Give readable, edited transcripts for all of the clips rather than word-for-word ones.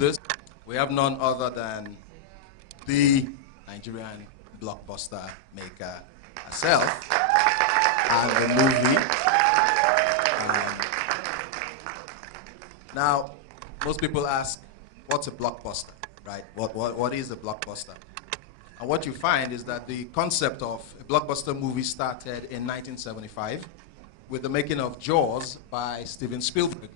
this, we have none other than the Nigerian blockbuster maker herself and the movie. Now, most people ask, what's a blockbuster, right? What is a blockbuster? And what you find is that the concept of a blockbuster movie started in 1975 with the making of Jaws by Steven Spielberg.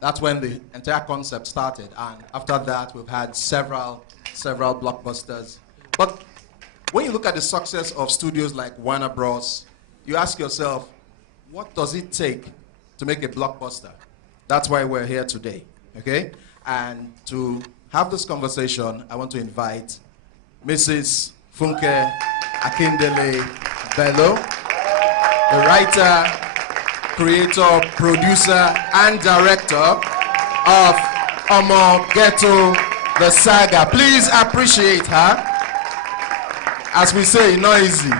That's when the entire concept started, and after that we've had several blockbusters. But when you look at the success of studios like Warner Bros., you ask yourself, what does it take to make a blockbuster? That's why we're here today, okay? And to have this conversation, I want to invite Mrs. Funke Akindele Bello, the writer, creator, producer, and director of Omo Ghetto, the saga. Please appreciate her. As we say, it's not easy.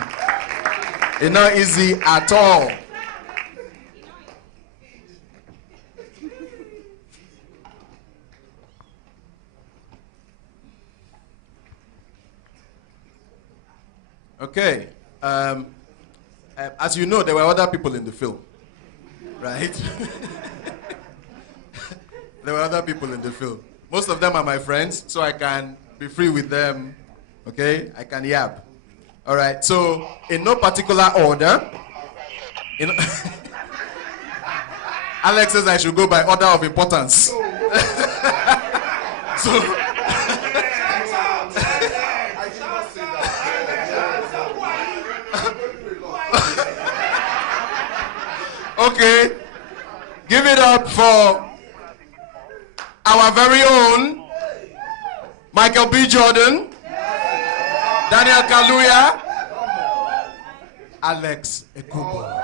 It's not easy at all. Okay. As you know, there were other people in the film, right? There were other people in the film. Most of them are my friends, so I can be free with them, okay? I can yap. All right, so in no particular order, Alex says I should go by order of importance. So, okay, give it up for our very own Michael B. Jordan, Daniel Kaluuya, Alex Ekubo.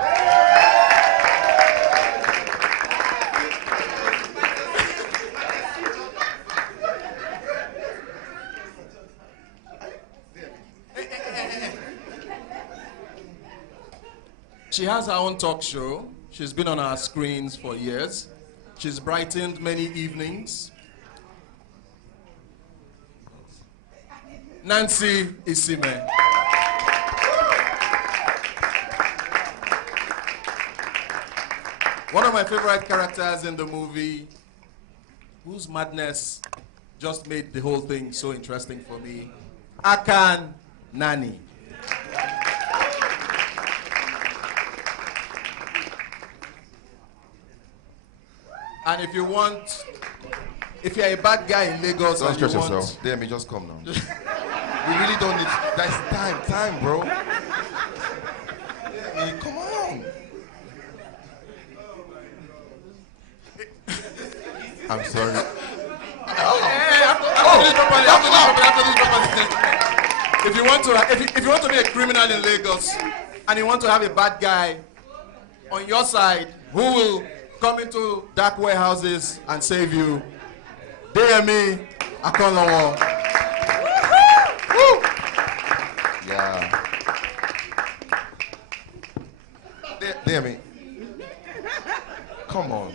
She has her own talk show. She's been on our screens for years. She's brightened many evenings. Nancy Isime. One of my favorite characters in the movie, whose madness just made the whole thing so interesting for me, Akan Nani. And if you're a bad guy in Lagos, don't stress yourself. Damn, just come now. We really don't need. That's time, bro. Hey, come on. I'm sorry. If you want to be a criminal in Lagos, and you want to have a bad guy on your side who will come into dark warehouses and save you, DME Akonlowo. Yeah. DME. Come on.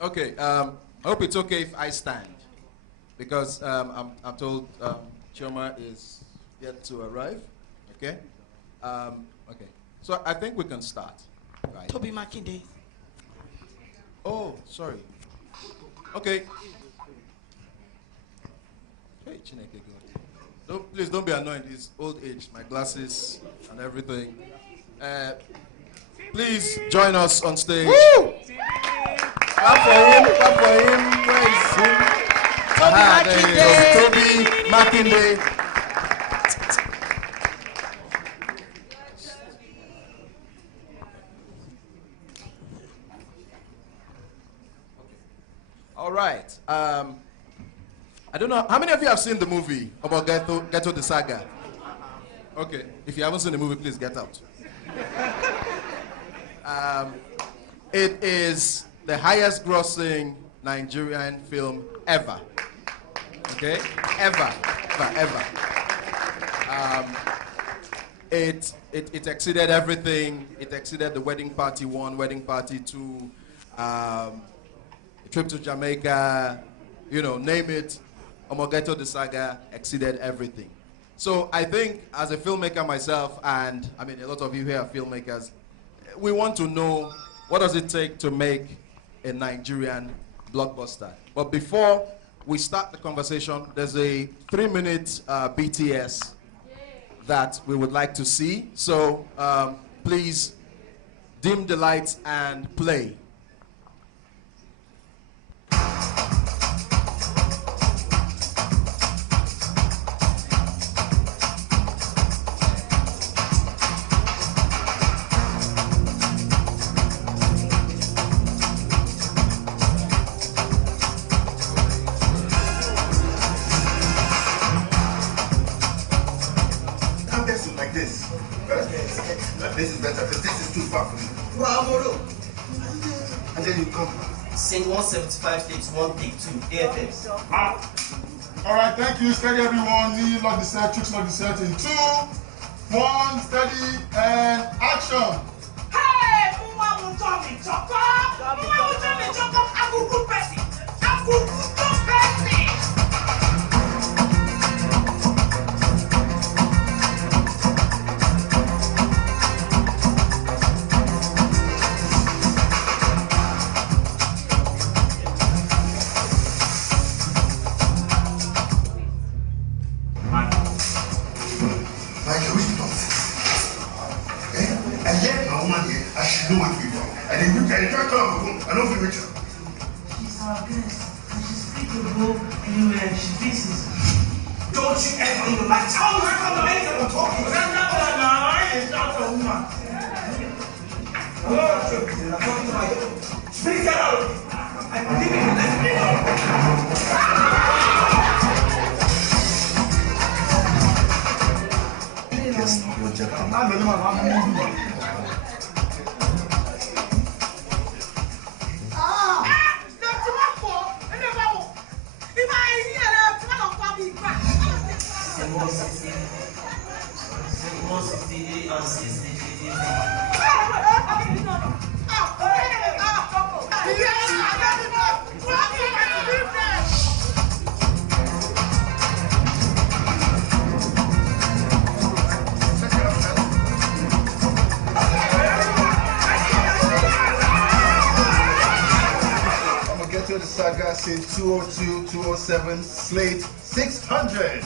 Okay. I hope it's okay if I stand, because I'm told Chioma is yet to arrive. Okay. Okay. So I think we can start. Right. Toby Makinde. Oh, sorry. Okay. Hey, Chineke, please don't be annoyed. It's old age, my glasses and everything. Please join us on stage. Woo! Clap for him, clap for him. Where is him? Toby Makinde. All right. I don't know. How many of you have seen the movie about Ghetto the Saga? Okay. If you haven't seen the movie, please get out. It is the highest grossing Nigerian film ever. Okay? Ever. It exceeded everything. It exceeded the Wedding Party 1, Wedding Party 2, trip to Jamaica, name it. Omogeto the Saga exceeded everything. So I think as a filmmaker myself, and I mean a lot of you here are filmmakers, we want to know what does it take to make a Nigerian blockbuster. But before we start the conversation, there's a 3-minute BTS that we would like to see. So please dim the lights and play. This is better, but this is too far for me. And then you come. Sing 175 takes 1 take 2 AFX. All right, thank you. Steady, everyone. Knee, lock the set, tricks, lock the set in 2, 1, steady, and action. Hey, Mama will tell me, Choco. Mama will tell me, Choco. I'm a good person. I'm a good person. I don't feel Rachel. She's our guest, and she's free to go anywhere she pleases. Don't you ever in your life tell me how to make them talk. That's not a man, it's not a woman. Hello, I'm talking to my daughter. Please get out of here. I believe in you. Let me know. Yes, you're joking. I'm Omogeto the Saga, scene 202, 207, slate 600.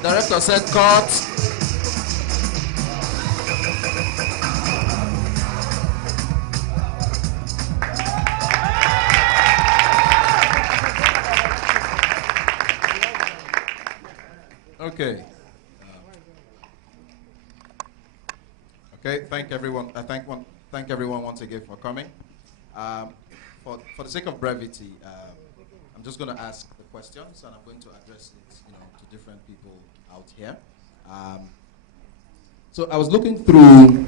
Director said cut. Okay. Okay. Thank everyone. Thank everyone once again for coming. For the sake of brevity, I'm just going to ask the questions, and I'm going to address it, to different people out here. So I was looking through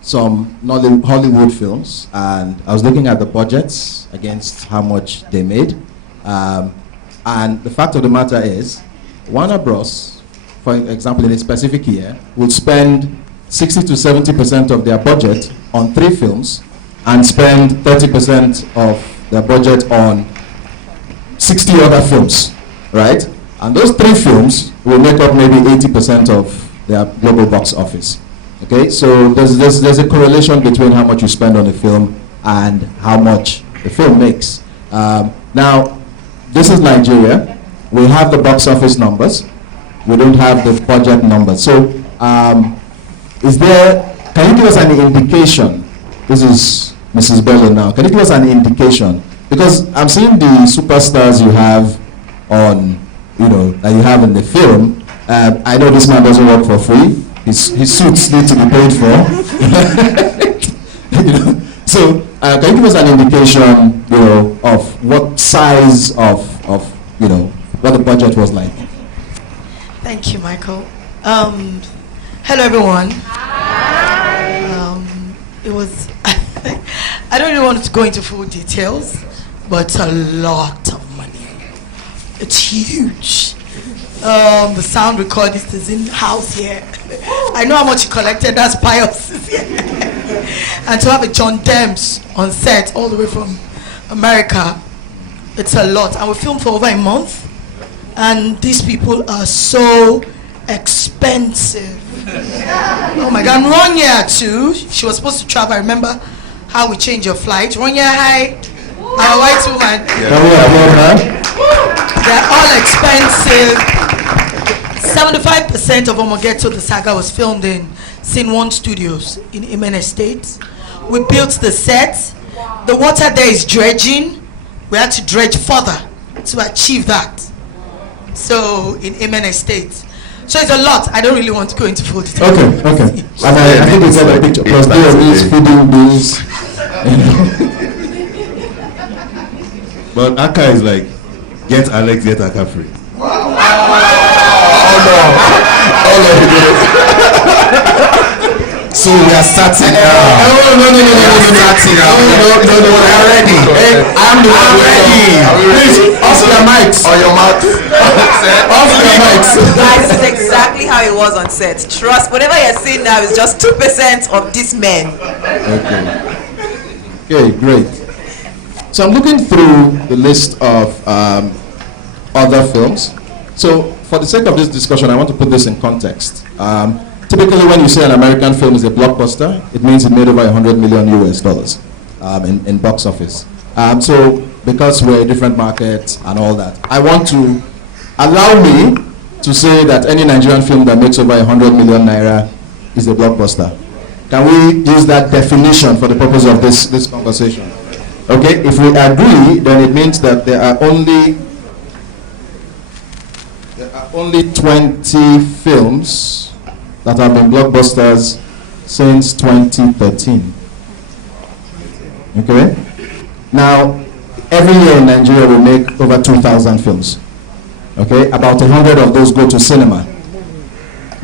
some Hollywood films, and I was looking at the budgets against how much they made. And the fact of the matter is, Warner Bros., for example, in a specific year, would spend 60 to 70% of their budget on 3 films and spend 30% of their budget on 60 other films, right? And those 3 films will make up maybe 80% of their global box office. Okay, so there's a correlation between how much you spend on a film and how much the film makes. Now, this is Nigeria. We have the box office numbers. We don't have the budget numbers. So, can you give us an indication? This is Mrs. Bello now. Can you give us an indication? Because I'm seeing the superstars you have on, that you have in the film. I know this man doesn't work for free. His suits need to be paid for. So, can you give us an indication, of what size of what the budget was like? Thank you, Michael. Hello, everyone. Hi. It was. I don't really want to go into full details, but it's a lot of money. It's huge. The sound recordist is in the house here. I know how much he collected. That's pious. And to have a John Dems on set all the way from America, it's a lot. And we filmed for over a month. And these people are so expensive. Oh my God. And Ronya too. She was supposed to travel. I remember how we changed your flight. Ronya, hi. Our white woman. They're all expensive. 75% of Omogeto, the saga, was filmed in Scene 1 Studios in Imen Estate. We built the set. The water there is dredging. We had to dredge further to achieve that. So in Imen Estate. So it's a lot. I don't really want to go into full detail. Okay. And I think it's a picture. Plus bills, feeding bills. But Aka is like, get Alex, get Aka free. So we are starting now. No. I'm ready. I'm ready. Please, off your mics. On your mouth. Off your mics. Guys, this is exactly how it was on set. Trust, whatever you're seeing now is just 2% of these men. Okay, great. So I'm looking through the list of other films. So for the sake of this discussion, I want to put this in context. Typically, when you say an American film is a blockbuster, it means it made over $100 million in box office. So because we're a different market and all that, I want to allow me to say that any Nigerian film that makes over 100 million naira is a blockbuster. Can we use that definition for the purpose of this conversation? Okay, if we agree, then it means that there are only 20 films that have been blockbusters since 2013. Okay? Now, every year in Nigeria we make over 2,000 films. Okay? About 100 of those go to cinema.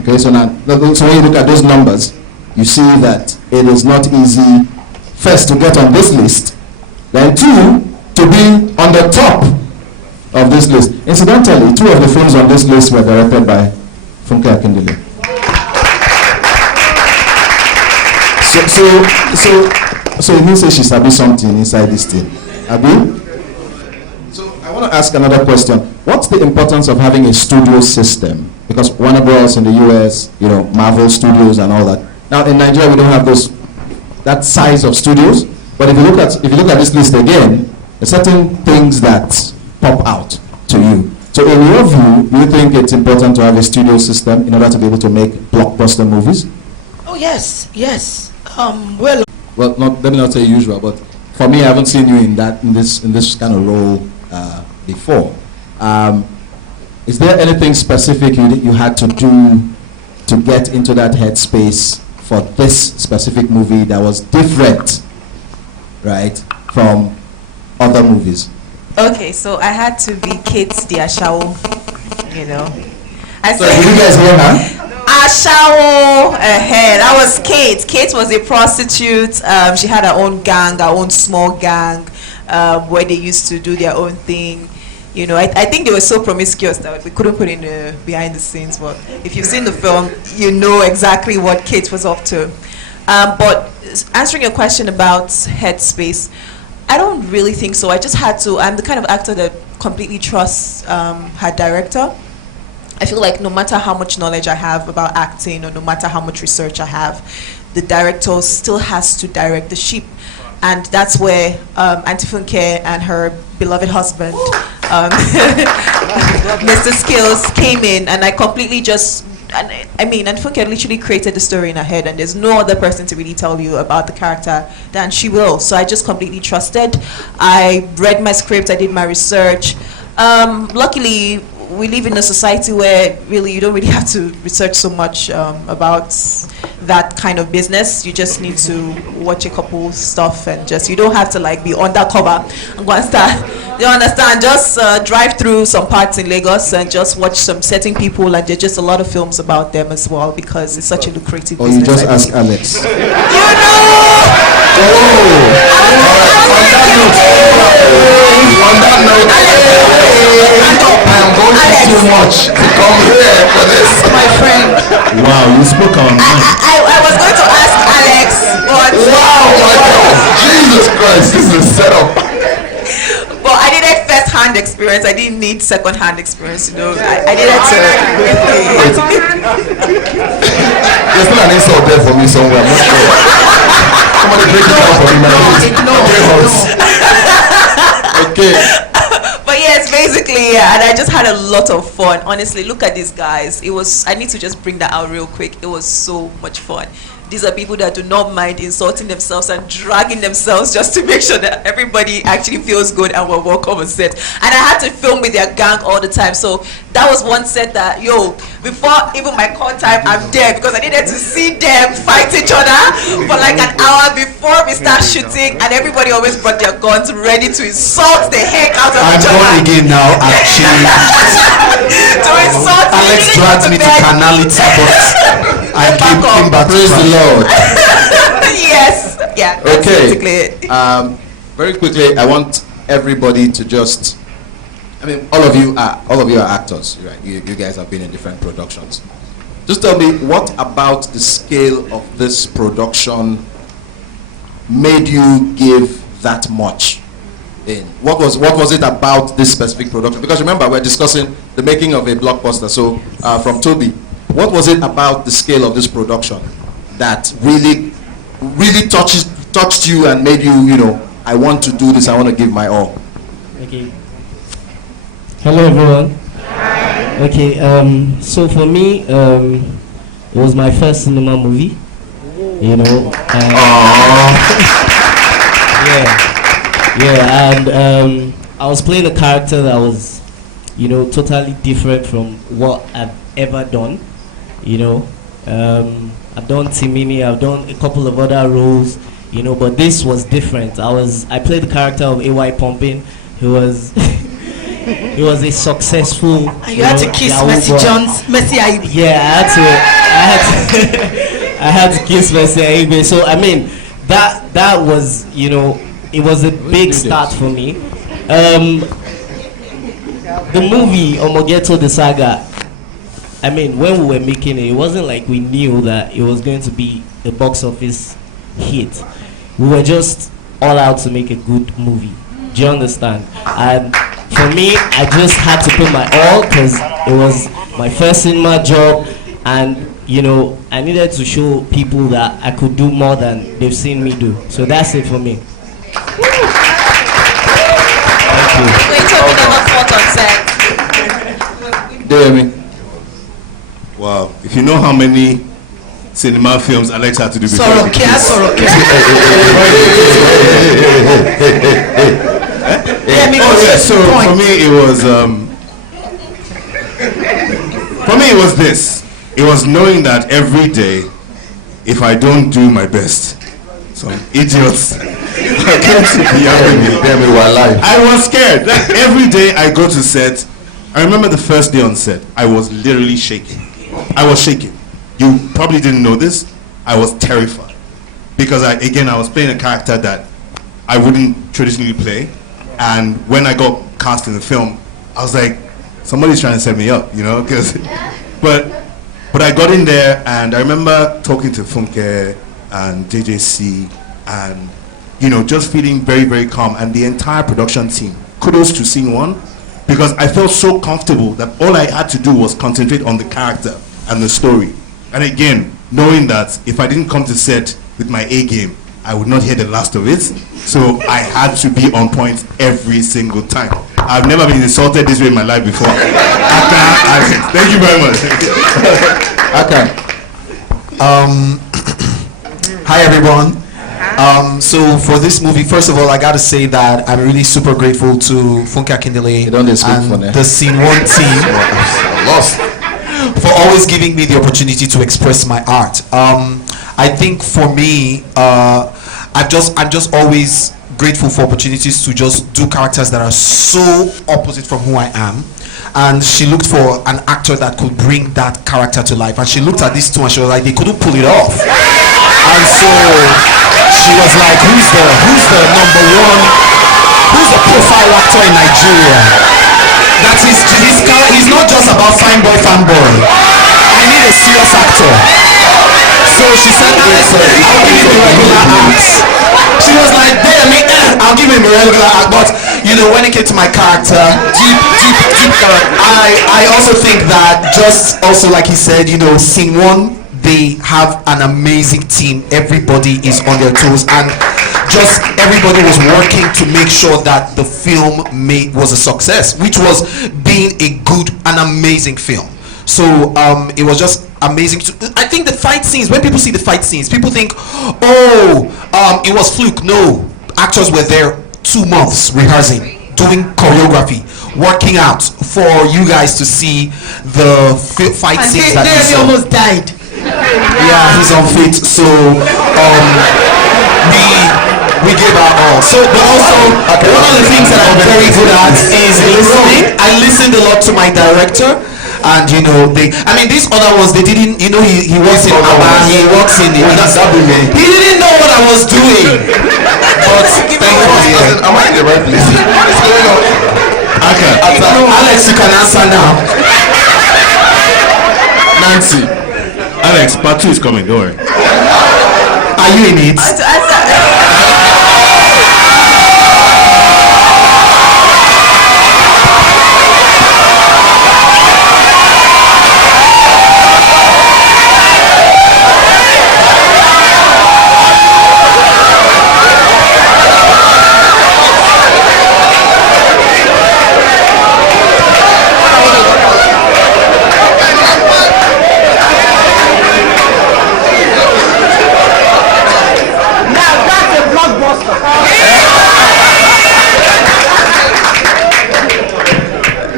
Okay, so now, so when you look at those numbers, you see that it is not easy, first, to get on this list, then 2, to be on the top of this list. Incidentally, 2 of the films on this list were directed by Funke Akindele. So it means she sabi something inside this thing. Abi? So I want to ask another question. What's the importance of having a studio system? Because Warner Bros. In the US, Marvel Studios and all that. Now in Nigeria we don't have that size of studios. But if you look at this list again, there's certain things that pop out to you. So in your view, do you think it's important to have a studio system in order to be able to make blockbuster movies? Oh yes. Well, let me not say usual, but for me, I haven't seen you in this kind of role before. Is there anything specific you had to do to get into that headspace for this specific movie that was different, right, from other movies? Okay, so I had to be Kate the Ashawo, you know. So did you guys hear her? Ashawo ahead. That was Kate. Kate was a prostitute. She had her own gang, her own small gang, where they used to do their own thing. You know, I think they were so promiscuous that we couldn't put in the behind the scenes. But if you've seen the film, you know exactly what Kate was up to. But answering your question about headspace, I don't really think so. I just had to. I'm the kind of actor that completely trusts her director. I feel like no matter how much knowledge I have about acting or no matter how much research I have, the director still has to direct the ship. And that's where Auntie Funke and her beloved husband, Mr. Skills, came in, and I completely just, I mean, Auntie Funke literally created the story in her head, and there's no other person to really tell you about the character than she will. So I just completely trusted. I read my script, I did my research. Luckily, we live in a society where really you don't really have to research so much about that kind of business. You just need to watch a couple stuff and just, you don't have to like be undercover and go and start, you understand, just drive through some parts in Lagos and just watch some certain people, and there's just a lot of films about them as well because it's such a lucrative business. Or you just ask Alex. You know! On that note, I am going to too much to come here for this. My friend. Wow, you spoke on mine. I was going to ask Alex, but... Wow, my God. Jesus Christ, this is a setup. But I needed first-hand experience. I didn't need second-hand experience, you know. I needed to... There's still an insult there for me somewhere. I'm not sure. Somebody break it down for me, man. Okay. But yes, basically, yeah, and I just had a lot of fun. Honestly, look at these guys. It was, I need to just bring that out real quick. It was so much fun. These are people that do not mind insulting themselves and dragging themselves just to make sure that everybody actually feels good and will welcome on set. And I had to film with their gang all the time. So that was one set that, before even my call time, I'm there because I needed to see them fight each other for like an hour before we start shooting. And everybody always brought their guns ready to insult the heck out of each other. I'm going again now, actually. To insult Alex dragged me to Canality, but I came back. Praise the Lord. Yes. Yeah. That's basically it. Very quickly, I want everybody to just, I mean, all of you are actors, right? You guys have been in different productions. Just tell me, what about the scale of this production made you give that much in? What was it about this specific production? Because remember, we're discussing the making of a blockbuster. So from Toby, what was it about the scale of this production that really touched you and made you, I want to do this, I want to give my all? Okay. Hello everyone. Hi. Okay, so for me, it was my first cinema movie, and I was playing a character that was, totally different from what I've ever done, I've done Timini, I've done a couple of other roles, but this was different. I played the character of AY Pumping, who was he was a successful. And you had to kiss Mercy Jones, Mercy Aibe. Yeah, I had to kiss Mercy Aibe. So I mean, that was, it was a big start for me. The movie Omogeto the Saga, I mean, when we were making it wasn't like we knew that it was going to be a box office hit. We were just all out to make a good movie. Do you understand? And for me, I just had to put my all because it was my first cinema job, and I needed to show people that I could do more than they've seen me do. So that's it for me. Thank you. Wait till we never fought on set. Do you hear me? Wow, if you know how many cinema films Alex had to do before. So for me it was me, it was this. It was knowing that every day, if I don't do my best, some idiots are going to be having me. Then we were alive. I was scared. Like, every day I go to set. I remember the first day on set, I was literally shaking. I was shaking. You probably didn't know this. I was terrified. Because I was playing a character that I wouldn't traditionally play. And when I got cast in the film, I was like, somebody's trying to set me up, you know? But I got in there, and I remember talking to Funke and JJC, and just feeling very, very calm, and the entire production team. Kudos to Scene 1, because I felt so comfortable that all I had to do was concentrate on the character and the story. And again, knowing that if I didn't come to set with my A game, I would not hear the last of it. So I had to be on point every single time. I've never been insulted this way in my life before. Thank you very much. Okay. Hi everyone. So for this movie, first of all, I gotta say that I'm really super grateful to Funke Akindele and the Scene 1 team for always giving me the opportunity to express my art. I think for me, I'm just always grateful for opportunities to just do characters that are so opposite from who I am. And she looked for an actor that could bring that character to life. And she looked at these two and she was like, they couldn't pull it off. And so she was like, who's the number one, who's the profile actor in Nigeria? That he's not just about fine boy, fanboy. I need a serious actor. So she said, I'll give him the regular acts. She was like, damn it, I'll give him a regular act. But when it came to my character, deep character, I also think that, just also like he said, Scene 1, they have an amazing team. Everybody is on their toes, and just everybody was working to make sure that the film was a success, which was being an amazing film. So it was just amazing. I think the fight scenes, when people see the fight scenes, people think, it was fluke. No, actors were there 2 months rehearsing, doing choreography, working out for you guys to see the fight scenes that you saw. Almost died. Yeah, he's unfit. So we gave our all. So, but also one of the things that I'm very good at is listening. I listened a lot to my director. And these other ones, they didn't, he works in Abba, he works in he didn't know what I was doing. But thank you. Am I in the right place? What's going on? Okay. Alex, you can answer now. Nancy. Alex, part 2 is coming, don't worry. Are you in it?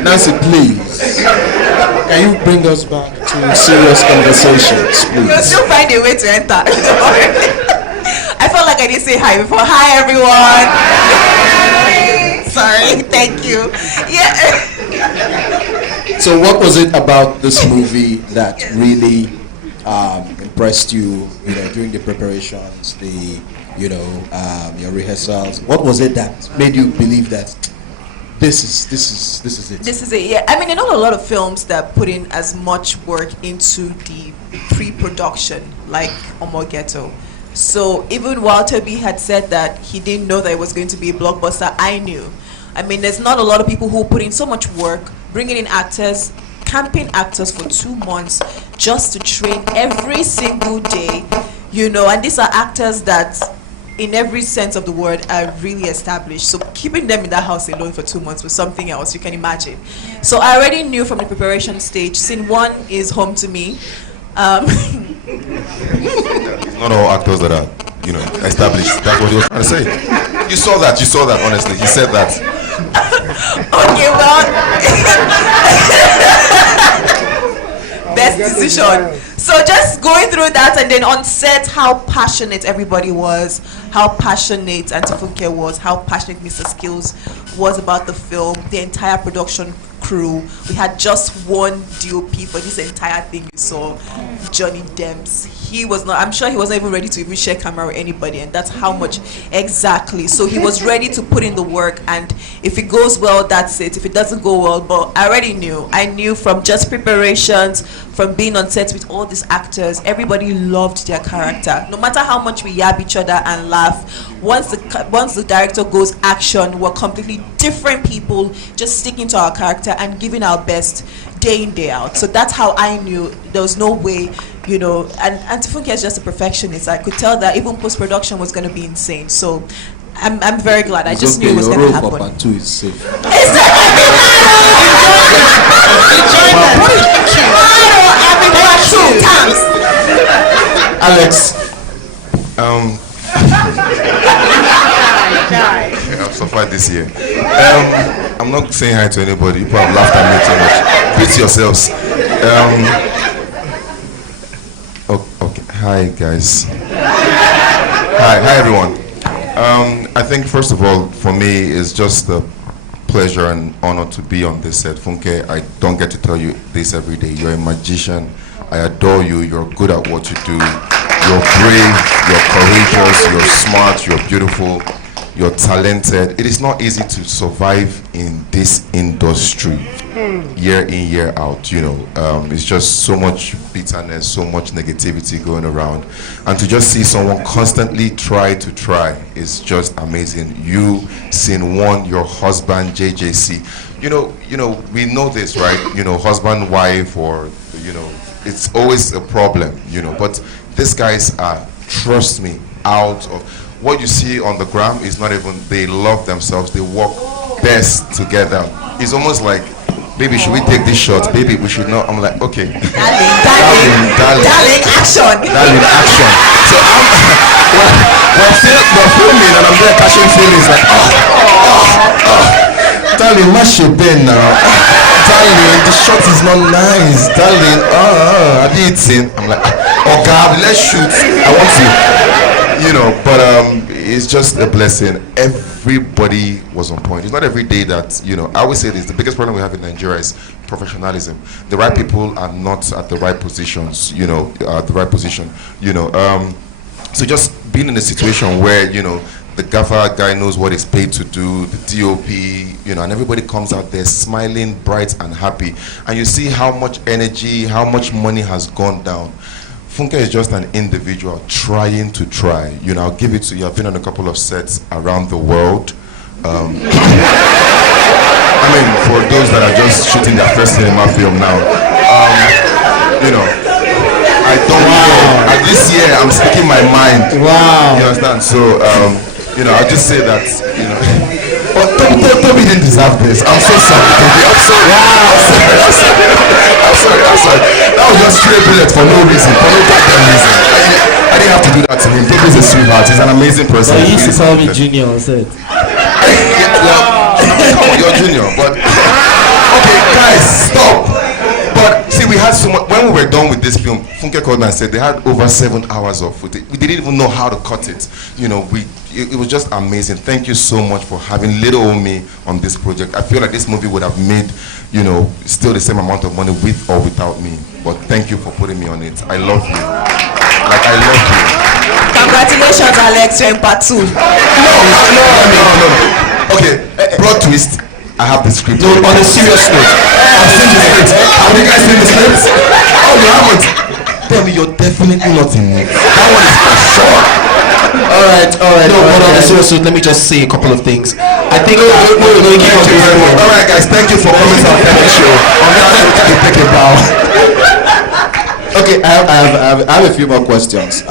Nancy, please, can you bring us back to serious conversations, please? You'll still find a way to enter. I felt like I didn't say hi before. Hi, everyone. Hi. Sorry. Thank you. Yeah. So what was it about this movie that really impressed you, during the preparations, your rehearsals? What was it that made you believe that this is it? This is it, yeah. I mean, I know a lot of films that put in as much work into the pre-production, like Omo Ghetto. So even Walter B had said that he didn't know that it was going to be a blockbuster, I knew. I mean, there's not a lot of people who put in so much work, bringing in actors, camping actors for 2 months just to train every single day, and these are actors that, in every sense of the word, are really established. So keeping them in that house alone for 2 months was something else, you can imagine. So I already knew from the preparation stage, Scene 1 is home to me. It's not all actors that are, established. That's what he was trying to say. You saw that, honestly. He said that. Okay, well, position. So just going through that, and then on set, how passionate everybody was, how passionate Auntie Funke was, how passionate Mr. Skills was about the film, the entire production crew. We had just one DOP for this entire thing. You saw Johnny Demps. He was not, I'm sure he wasn't even ready to even share camera with anybody, and that's how much exactly. So he was ready to put in the work, and if it goes well, that's it. If it doesn't go well, but I already knew. I knew from just preparations, from being on set with all these actors, everybody loved their character. No matter how much we yab each other and laugh, once the director goes action, we're completely different people, just sticking to our character and giving our best day in, day out. So that's how I knew there was no way, you know, and Auntie Funke is just a perfectionist. I could tell that even post-production was going to be insane. So I'm very glad. I just knew it was going to happen. Part 2 is safe. Alex, I've suffered this year. I'm not saying hi to anybody. People have laughed at me too much. Beat yourselves. Okay. Hi, guys. Hi, everyone. I think first of all, for me, it's just a pleasure and honor to be on this set. Funke, I don't get to tell you this every day. You're a magician. I adore you. You're good at what you do. You're brave. You're courageous. You're smart. You're beautiful. You're talented. It is not easy to survive in this industry, year in, year out. You know, it's just so much bitterness, so much negativity going around, and to just see someone constantly try is just amazing. You, Scene One, your husband JJC. You know, we know this, right? You know, husband, wife, or you know, it's always a problem. You know, but these guys are, trust me, out of. What you see on the gram is not even, they love themselves, they work best together. It's almost like, baby, should we take this shot? Baby, we should not. I'm like, okay. Darling, action. Darling, action. So we're filming and I'm there catching feelings like, darling, mash your pen now. Darling, the shot is not nice. Darling, I did it. I'm like, oh God, let's shoot. I want to. You know, but it's just a blessing. Everybody was on point. It's not every day that, you know, I always say this, the biggest problem we have in Nigeria is professionalism. The right people are not at the right positions, you know, so just being in a situation where, you know, the gaffer guy knows what he's paid to do, the DOP, you know, and everybody comes out there smiling, bright and happy. And you see how much energy, how much money has gone down. Funke is just an individual trying to try. You know, I'll give it to you. I've been on a couple of sets around the world. I mean, for those that are just shooting their first cinema film now, you know, I don't know. This year, I'm speaking my mind. Wow. You understand? So, you know, I'll just say that, you know. But Toby didn't deserve this. I'm so sorry, Toby. I'm sorry. That was just straight bullet for no reason. For no goddamn reason. I didn't have to do that to him. Toby's a sweetheart. He's an amazing person. But he used to call me Junior on set. Well, come on, you're Junior. But okay, guys, stop. But see, we had so much. When we were done with this film, Funke called me and said they had over 7 hours of footage. We didn't even know how to cut it. You know, it was just amazing. Thank you so much for having little old me on this project. I feel like this movie would have made, you know, still the same amount of money with or without me. But thank you for putting me on it. I love you. Like, I love you. Congratulations, Alex. You're in part 2. No. Okay, plot twist. I have the script. No, on a serious note. I've seen the script. Have you guys seen the script? Oh, you haven't? Tell me, you're definitely not in it. That one is for sure. All right. No, but on a serious note, let me just say a couple of things. I think. No, all right, guys, thank you for coming to our show. On that note, can you take a bow? Okay, I have a few more questions.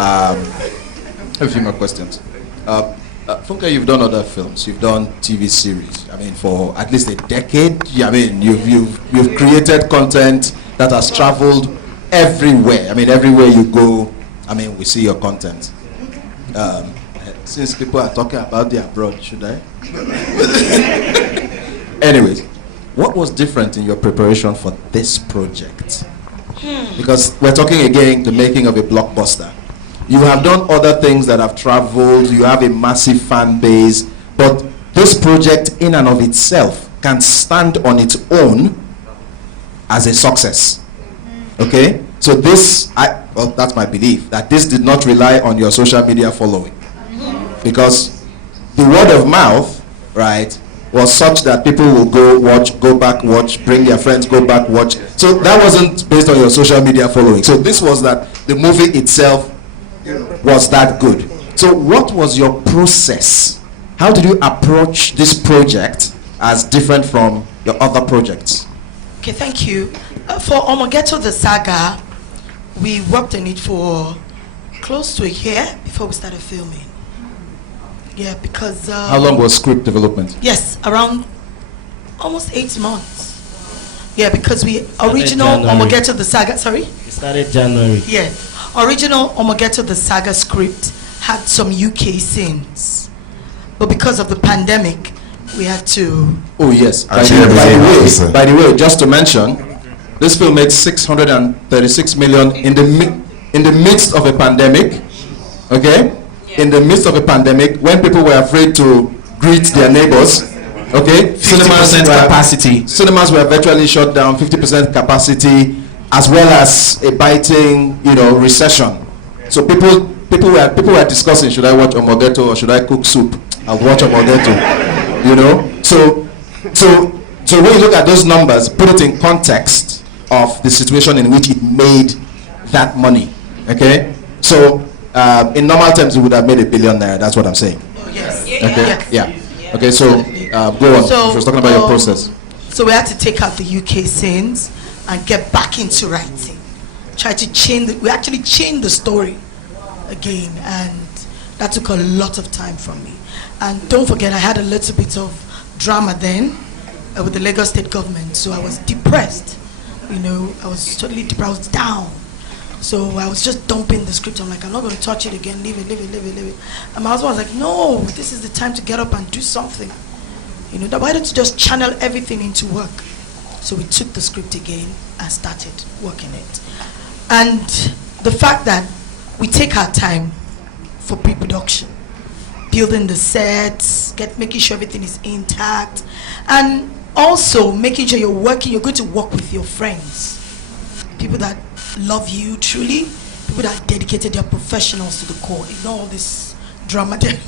Funke, you've done other films, you've done TV series. I mean, for at least a decade. I mean, you've created content that has traveled everywhere. I mean, everywhere you go, I mean, we see your content. Since people are talking about the abroad, should I? Anyways, what was different in your preparation for this project? because we're talking again the making of a blockbuster. You have done other things that have traveled, you have a massive fan base, but this project in and of itself can stand on its own as a success. Okay? So this, well, that's my belief, that this did not rely on your social media following. Because the word of mouth, right, was such that people will go watch, go back watch, bring their friends, go back watch. So that wasn't based on your social media following. So this was that the movie itself was that good. So what was your process? How did you approach this project as different from your other projects? Okay, thank you. For Omogeto the Saga, we worked on it for close to a year before we started filming. Yeah, because... How long was script development? Yes, around almost 8 months. Yeah, because we original Omogeto the Saga, sorry? It started January. Yeah, original Omogeto the Saga script had some UK scenes, but because of the pandemic, we had to... Oh yes, by Actually, the way, just to mention, this film made 636 million in the midst of a pandemic, okay? In the midst of a pandemic, when people were afraid to greet their neighbors, okay? 50% capacity. Cinemas were virtually shut down, 50% capacity, as well as a biting, recession. So people were discussing, should I watch Omogeto or should I cook soup? I'll watch Omogeto, So when you look at those numbers, put it in context of the situation in which it made that money, okay? So in normal terms, it would have made £1 billion. That's what I'm saying. Yes. Okay. Yeah. Okay. So go on. So, she was talking about your process. So we had to take out the UK scenes and get back into writing. Try to change. We actually changed the story again, and that took a lot of time from me. And don't forget, I had a little bit of drama then with the Lagos state government, so I was depressed. I was totally depressed. I was down. So I was just dumping the script. I'm like, I'm not going to touch it again. Leave it. And my husband was like, no, this is the time to get up and do something. Why don't you just channel everything into work? So we took the script again and started working it. And the fact that we take our time for pre-production, building the sets, making sure everything is intact, and also making sure you're going to work with your friends, people that love you truly, people that are dedicated, they're professionals to the core. Ignore all this drama they're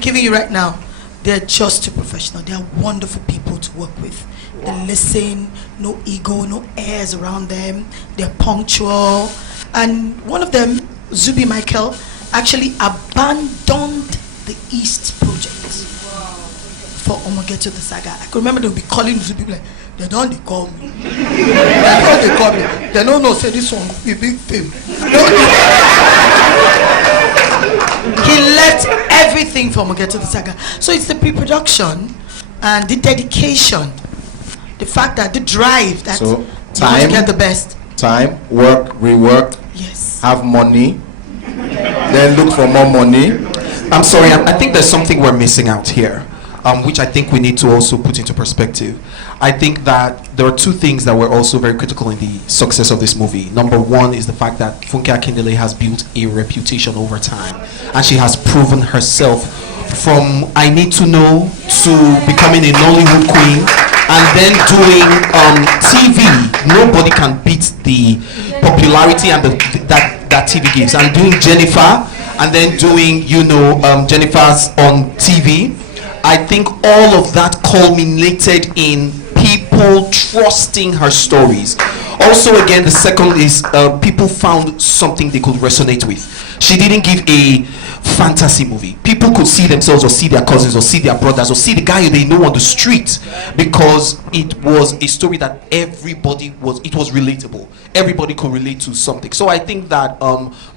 giving you right now. They're just too professional. They're wonderful people to work with. They listen, no ego, no airs around them. They're punctual. And one of them, Zubi Michael, actually abandoned the East project for Omogeto the Saga. I can remember they'll be calling Zubi like, they call me. They call me. They don't know, say this one be big film. He left everything for Omogeto the Saga. So it's the pre-production and the dedication, the fact that the drive that you want to get the best. Time, work, rework, yes, have money, then look for more money. I'm sorry, I think there's something we're missing out here, which I think we need to also put into perspective. I think that there are two things that were also very critical in the success of this movie. Number one is the fact that Funke Akindele has built a reputation over time, and she has proven herself from I Need to Know to becoming a Nollywood queen, and then doing TV. Nobody can beat the popularity and that TV gives. And doing Jennifer, and then doing Jennifer's on TV. I think all of that culminated in people trusting her stories. Also, again, the second is people found something they could resonate with. She didn't give a fantasy movie. People could see themselves or see their cousins or see their brothers or see the guy they know on the street, because it was a story that it was relatable. Everybody could relate to something. So I think that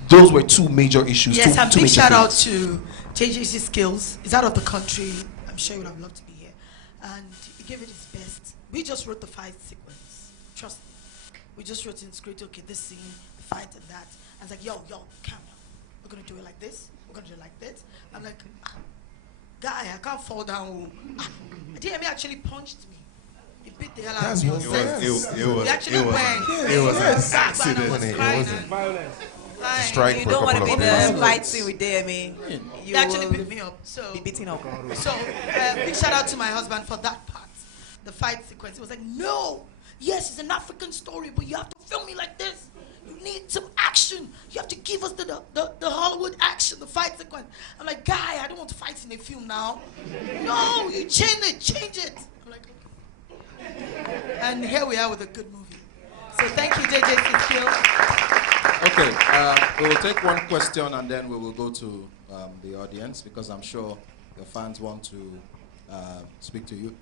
those were two major issues. Yes, a big shout out to JJC Skills. He's out of the country. I'm sure he would have loved to be here. And he gave it his best. We just wrote the fight sequence. Trust me. We just wrote in script, okay, this scene, the fight and that. I was like, yo, camera. We're going to do it like this. We're going to do it like this. I'm like, guy, I can't fall down. DMA actually punched me. He beat the hell out of me. It He actually went. It was an accident. It was crying. Strike You for a don't want to couple be of in days. the fight scene with DMA. He actually beat me up. So Be beating up. So, big shout out to my husband for that part. The fight sequence. He was like, no, yes, it's an African story, but you have to film me like this. You need some action. You have to give us the Hollywood action, the fight sequence. I'm like, guy, I don't want to fight in a film now. No, you change it. I'm like, okay. And here we are with a good movie. So thank you, JJ Skills. Okay, we will take one question and then we will go to the audience because I'm sure your fans want to speak to you.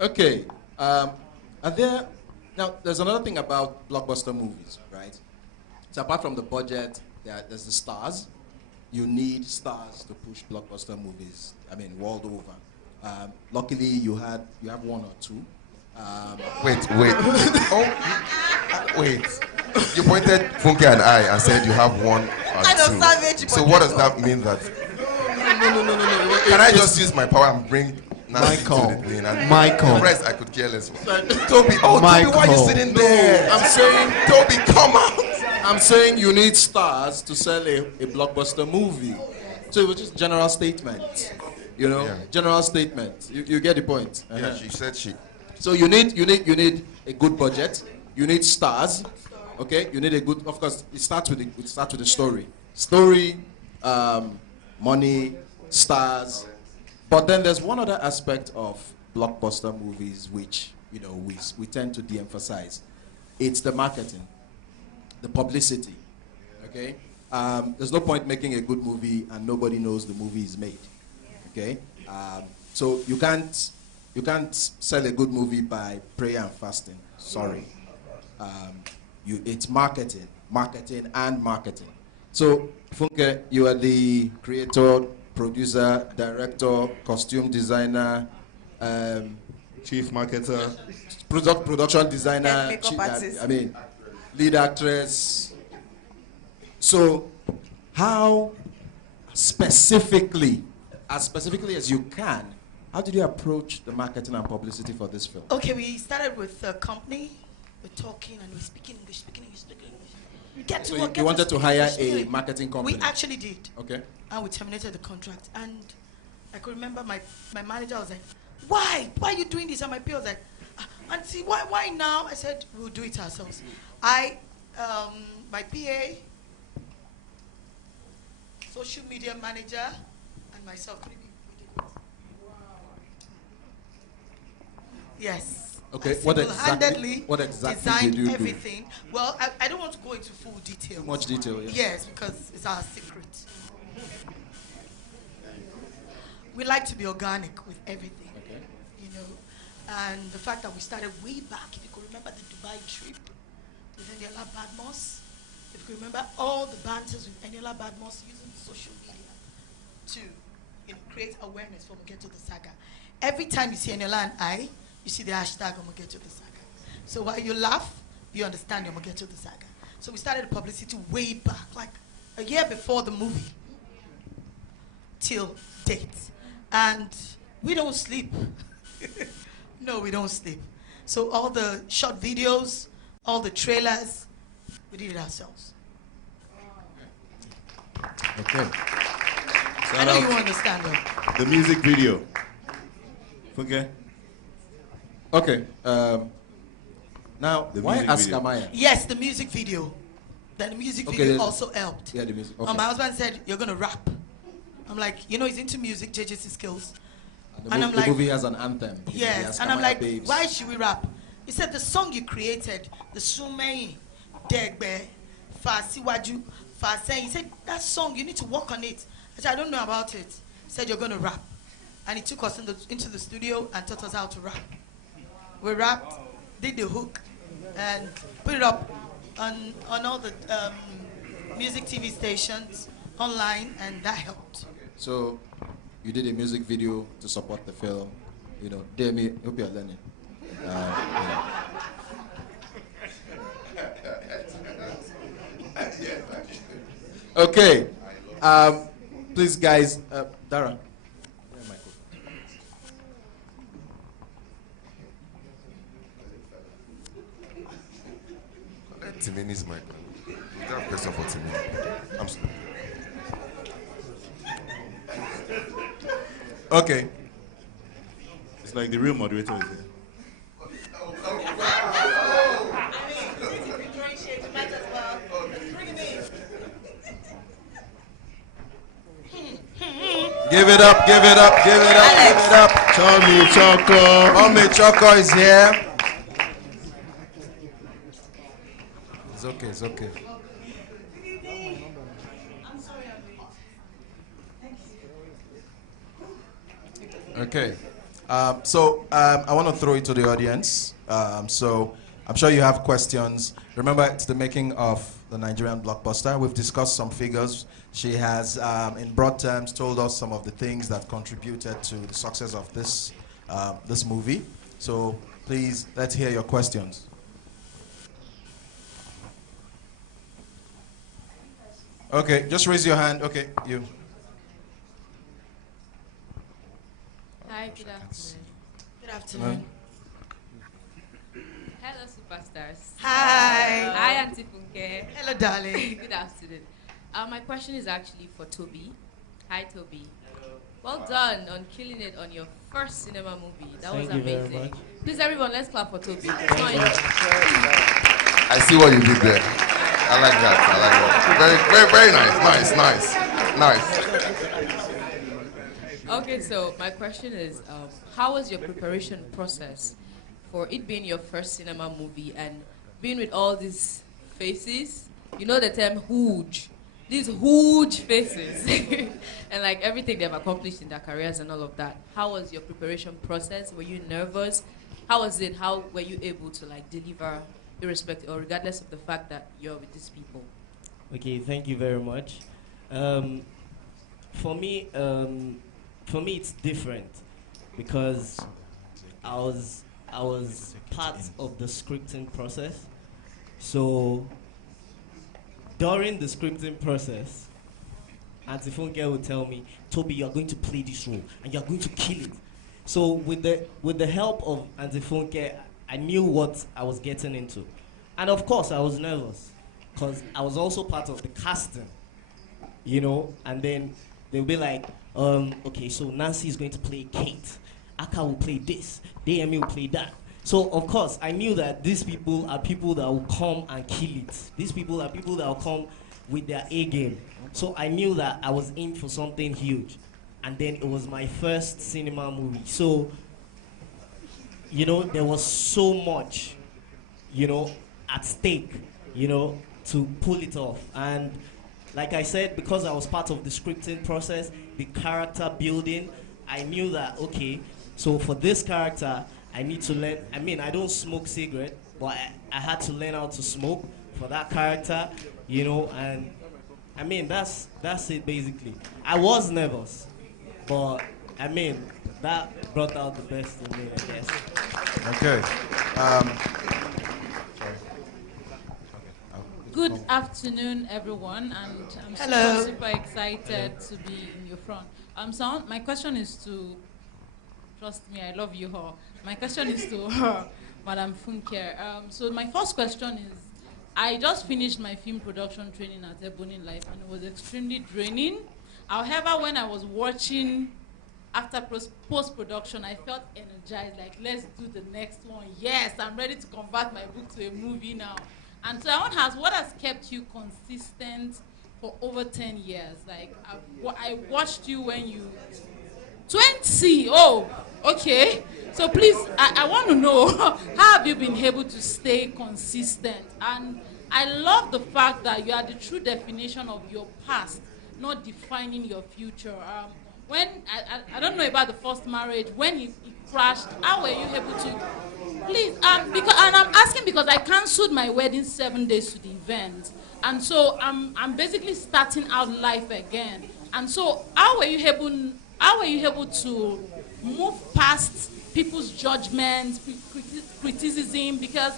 Okay, are there, now there's another thing about blockbuster movies, right? So apart from the budget, there's the stars. You need stars to push blockbuster movies, I mean, world over. Luckily, you have one or two. Wait. Wait. You pointed Funke and I and said you have one or two. So what does that mean that? No. Can I just use my power and bring Michael. to the thing? And Michael. The rest I could care less. Toby, Toby, why are you sitting there? I'm saying, Toby, come out. I'm saying you need stars to sell a blockbuster movie. So it was just general statement, you know, general statement. You get the point. Yeah, she said she. So you need a good budget. You need stars, okay? You need a good. Of course, it starts with the story, money, stars. But then there's one other aspect of blockbuster movies which we tend to de-emphasize. It's the marketing, the publicity. Okay, there's no point making a good movie and nobody knows the movie is made. Okay, so you can't sell a good movie by prayer and fasting. Sorry, it's marketing. So Funke, you are the creator, producer, director, costume designer, chief marketer, production designer, makeup artist. lead actress. So, how specifically as you can, how did you approach the marketing and publicity for this film? Okay, we started with a company. We're talking and we're speaking English. So you wanted to hire a marketing company? We actually did. Okay. And we terminated the contract. And I could remember my manager was like, why are you doing this? And my PA was like, Auntie, why now? I said, we'll do it ourselves. My PA, social media manager, and myself. We did it. Yes. Okay. What exactly did you do? Everything. Well, I don't want to go into full detail. Much detail, yeah. Yes, because it's our secret. We like to be organic with everything. Okay. And the fact that we started way back, if you could remember the Dubai trip with Eniola Badmos, if you could remember all the banters with Eniola Badmos using social media to create awareness for Get to the Saga. Every time you see Eniola and I, you see the hashtag Get to the Saga. So while you laugh, you understand Get to the Saga. So we started the publicity way back, like a year before the movie, till date. And we don't sleep. No, we don't sleep. So all the short videos, all the trailers, we did it ourselves. Okay. I know you understand that. The music video. Okay. Okay. Now, why ask Amaya? Yes, the music video. Then the music video also helped. Yeah, the music. Okay. My husband said, you're going to rap. I'm like, he's into music, JJC skills. And I'm like, the movie has an anthem. Yes, and I'm like, babes. Why should we rap? He said, the song you created, the Sumei, Degbe, Fasiwaju, Fasen. He said, that song, you need to work on it. I said, I don't know about it. He said, you're going to rap. And he took us into the studio and taught us how to rap. We rapped, did the hook, and put it up on all the music TV stations, online, and that helped. So, you did a music video to support the film. Demi, hope you're learning. Okay. Please, guys, Dara. Timini's mic. We have a question for Timini. I'm sorry. Okay. It's like the real moderator is here. Give it up, give it up, give it up, give it up. Tommy Choco. Tommy Choco is here. It's okay, it's okay. Okay. I want to throw it to the audience. So I'm sure you have questions. Remember, it's the making of the Nigerian Blockbuster. We've discussed some figures. She has, in broad terms, told us some of the things that contributed to the success of this movie. So please, let's hear your questions. Okay, just raise your hand. Okay, you. Hi, good afternoon. Good afternoon. Hello, superstars. Hi. Hi, Auntie Funke. Hello, darling. Good afternoon. My question is actually for Toby. Hi, Toby. Well done on killing it on your first cinema movie. That was Thank you amazing. very much. Please, everyone, let's clap for Toby. I see what you did there. I like that. I like that. Very, very nice. Nice. Okay, so my question is, how was your preparation process for it being your first cinema movie and being with all these faces? You know the term huge. These huge faces. And like everything they've accomplished in their careers and all of that. How was your preparation process? Were you nervous? How was it? How were you able to like deliver irrespective or regardless of the fact that you're with these people? Okay, thank you very much. For me, it's different because I was part of the scripting process. So during the scripting process, Auntie Funke would tell me, Toby, you're going to play this role and you're going to kill it. So with the help of Auntie Funke, I knew what I was getting into. And of course, I was nervous because I was also part of the casting, you know, and then they'll be like, okay, so Nancy is going to play Kate. Aka will play this. DME will play that. So, of course, I knew that these people are people that will come and kill it. These people are people that will come with their A game. So I knew that I was in for something huge. And then it was my first cinema movie. So, you know, there was so much, you know, at stake, you know, to pull it off. And like I said, because I was part of the scripting process, the character building, I knew that, okay, so for this character, I need to learn. I mean, I don't smoke cigarette, but I had to learn how to smoke for that character, you know, and I mean, that's it basically. I was nervous, but I mean, that brought out the best in me, I guess. Okay. Good afternoon, everyone, and I'm super excited to be in your front. So my question is to, trust me, I love you all. My question is to Madam Funke. So my first question is, I just finished my film production training at Ebony Life, and it was extremely draining. However, when I was watching after post-production, I felt energized, like, let's do the next one. Yes, I'm ready to convert my book to a movie now. And so I want to ask, what has kept you consistent for over 10 years? Like, I watched you when you... 20! Oh, okay. So please, I want to know, how have you been able to stay consistent? And I love the fact that you are the true definition of your past, not defining your future. When, I don't know about the first marriage, when it crashed, how were you able to... Please, because, and I'm asking because I canceled my wedding 7 days to the event. And so I'm basically starting out life again. And so how were you able to move past people's judgments, criticism? Because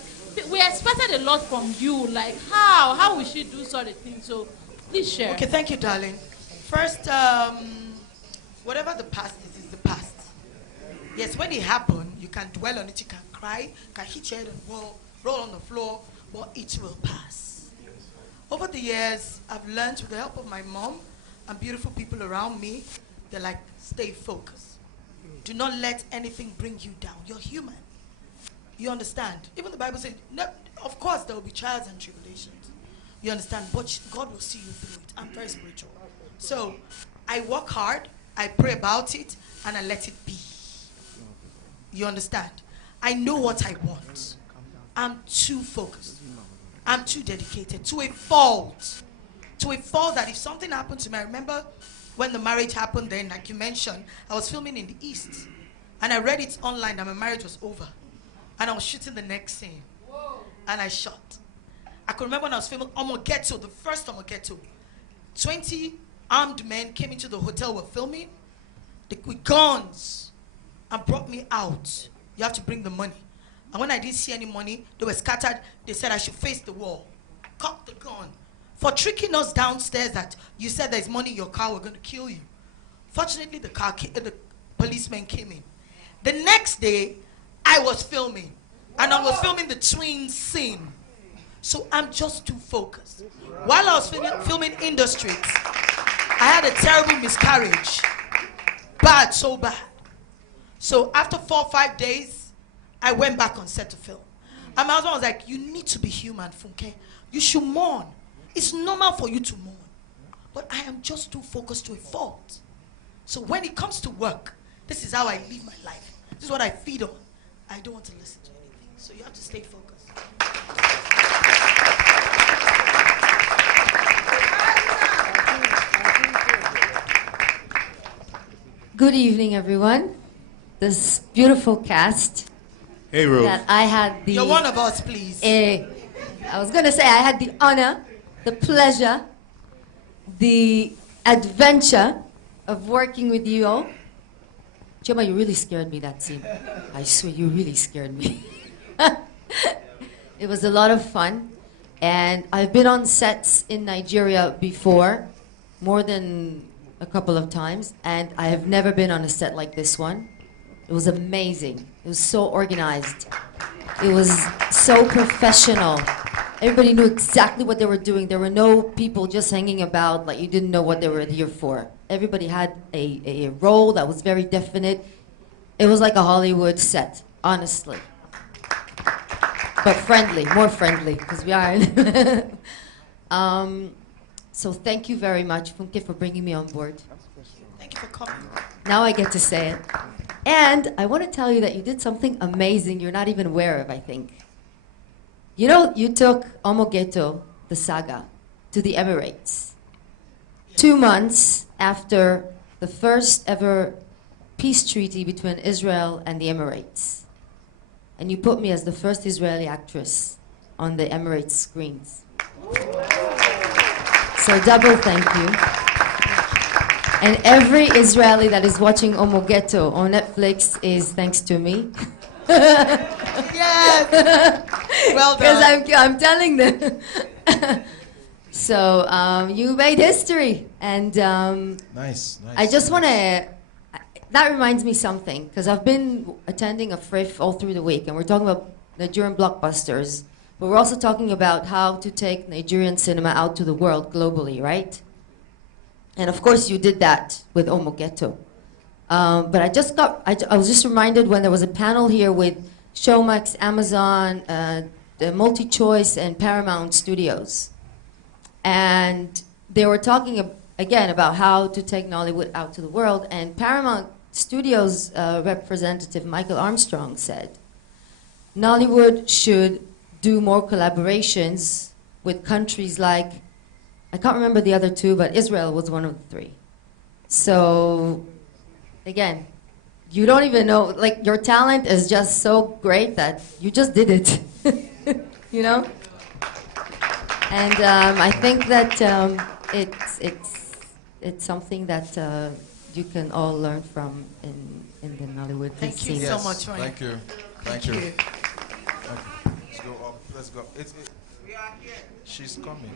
we expected a lot from you, like how we should do sort of thing. So Please share. Okay, thank you, darling. First, whatever the past is the past. Yes, when it happened, you can dwell on it, you can cry, you can hit your head on the wall, roll on the floor, but it will pass. Over the years, I've learned with the help of my mom and beautiful people around me, they're like, stay focused. Do not let anything bring you down. You're human. You understand? Even the Bible says, no, of course there will be trials and tribulations. You understand? But God will see you through it. I'm very spiritual. So I work hard, I pray about it, and I let it be. You understand? I know what I want. I'm too focused. I'm too dedicated to a fault. To a fault that if something happened to me, I remember when the marriage happened then, like you mentioned, I was filming in the East. And I read it online that my marriage was over. And I was shooting the next scene. Whoa. And I shot. I can remember when I was filming Omogeto, the first Omogeto. 20 armed men came into the hotel we're filming with guns and brought me out. You have to bring the money. And when I didn't see any money, they were scattered. They said I should face the wall. Cock the gun. For tricking us downstairs that you said there's money in your car, we're going to kill you. Fortunately, the policeman came in. The next day, I was filming. And I was filming the twin scene. So I'm just too focused. While I was filming in the streets, I had a terrible miscarriage. Bad, so bad. So after 4 or 5 days, I went back on set to film. And my husband was like, you need to be human, Funke. You should mourn. It's normal for you to mourn. But I am just too focused to a fault. So when it comes to work, this is how I live my life. This is what I feed on. I don't want to listen to anything. So you have to stay focused. Good evening, everyone. This beautiful cast. Hey, Rose. That I had the. You're one of us, please. I was going to say I had the honor, the pleasure, the adventure of working with you all. Choma, you really scared me that scene. I swear, you really scared me. It was a lot of fun. And I've been on sets in Nigeria before, more than a couple of times, and I have never been on a set like this one. It was amazing. It was so organized. It was so professional. Everybody knew exactly what they were doing. There were no people just hanging about like you didn't know what they were here for. Everybody had a role that was very definite. It was like a Hollywood set, honestly. But friendly, more friendly, because we are. So thank you very much, Funke, for bringing me on board. Thank you for coming. Now I get to say it. And I want to tell you that you did something amazing you're not even aware of, I think. You know, you took Omogeto, the saga, to the Emirates. 2 months after the first ever peace treaty between Israel and the Emirates. And you put me as the first Israeli actress on the Emirates screens. So double thank you. And every Israeli that is watching Omogeto on Netflix is thanks to me. Yes! Well done. Because I'm telling them. So you made history. And Nice. I just want to, that reminds me something, because I've been attending a FRIF all through the week, and we're talking about Nigerian blockbusters, but we're also talking about how to take Nigerian cinema out to the world globally, right? And of course you did that with Omogeto. But I was just reminded when there was a panel here with Showmax, Amazon, the MultiChoice, and Paramount Studios. And they were talking again about how to take Nollywood out to the world. And Paramount Studios representative Michael Armstrong said, Nollywood should do more collaborations with countries like, I can't remember the other two, but Israel was one of the three. So, again, you don't even know, like your talent is just so great that you just did it, you know? And I think that it's something that you can all learn from in the Nollywood Thank scene. you so much, Ryan. Thank you. Thank you. Okay, let's go up. Let's go. We are here. She's coming.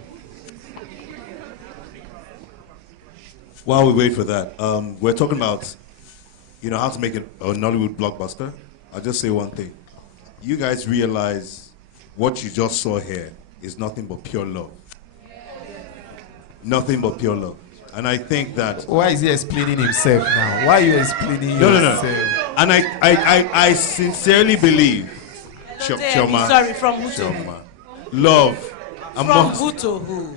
While we wait for that, we're talking about, how to make a Nollywood blockbuster. I'll just say one thing. You guys realize what you just saw here is nothing but pure love. Nothing but pure love. And I think that... Why is he explaining himself now? Why are you explaining yourself? No. And I sincerely believe, Chioma, sorry, from who to Chioma, love From amongst, who to who?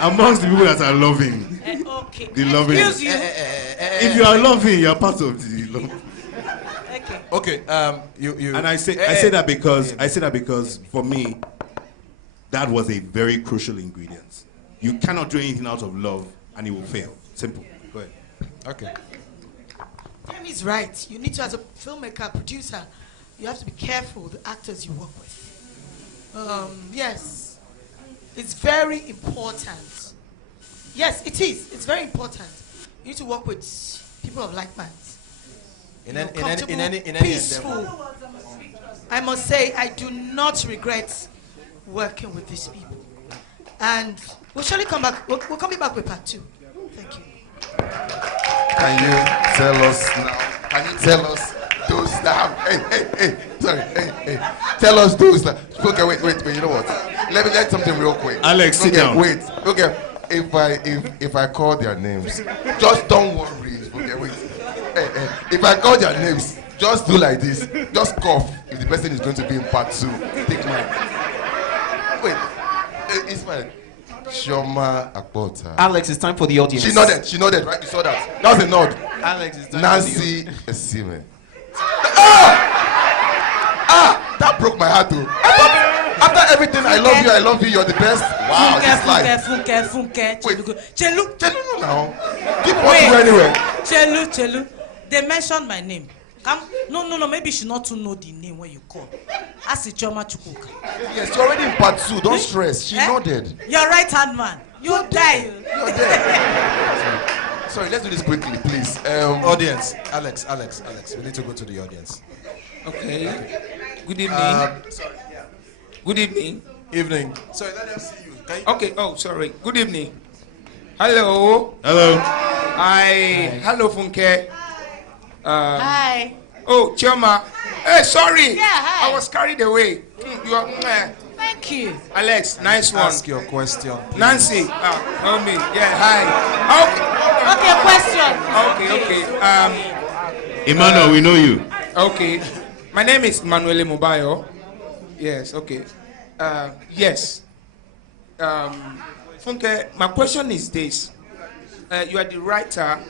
amongst the people that are loving. Okay. The loving. Excuse you. If you are loving, you are part of the love. Okay. Okay. You. And I say that because for me, that was a very crucial ingredient. You cannot do anything out of love and it will fail. Simple. Go ahead. Okay. Femi's right. You need to, as a filmmaker, producer, you have to be careful the actors you work with. Yes, it's very important. Yes, it is. It's very important. You need to work with people of like minds. In any peaceful. I must say, I do not regret working with these people. And we'll surely come back. We'll come back with part 2. Thank you. Can you tell us now? Can you tell us those that have, hey, sorry, hey. Tell us those that, okay, wait, you know what? Let me get something real quick. Alex, sit down. Wait, okay, if I call their names, just don't worry, okay, wait. Hey, if I call their names, just do like this, just cough if the person is going to be in part 2. Take mine. Wait, it's fine. Shoma Akpota. Alex, it's time for the audience. She nodded, right? You saw that. That was a nod. Alex, it's time Nancy Esime. That broke my heart too. After everything, I love you, you're the best. Wow, this life. Funke. Chelu now. Keep on anywhere. Chelu. They mentioned my name. No, maybe you should not to know the name when you call. Ask Choma Chukwuka. Yes, you're already in part 2. Don't stress. She nodded. You're right hand man. You're there. You're there. Sorry, let's do this quickly, please. Audience. Alex. We need to go to the audience. Okay. Good evening. Good evening. Evening. Sorry, let them see you. Okay. Oh, sorry. Good evening. Hello. Hi. Hello, Funke. Hi. Oh, Chioma. Hey, sorry. Yeah, hi. I was carried away. You are, Thank you. Alex, nice one. Ask your question. Please. Nancy. Help me. Yeah, hi. Okay, question. Okay. Emmanuel, we know you. Okay. My name is Manuele Mobayo. Yes, okay. Yes. Funke, my question is this. You are the writer,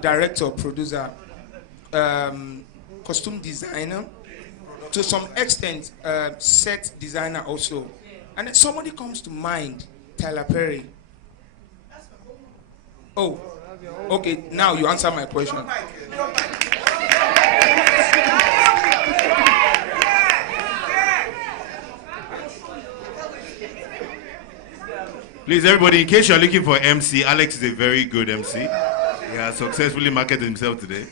director, producer, costume designer, to some extent, set designer also. And then somebody comes to mind, Tyler Perry. Oh, okay, now you answer my question. Please, everybody, in case you're looking for MC, Alex is a very good MC. He has successfully marketed himself today.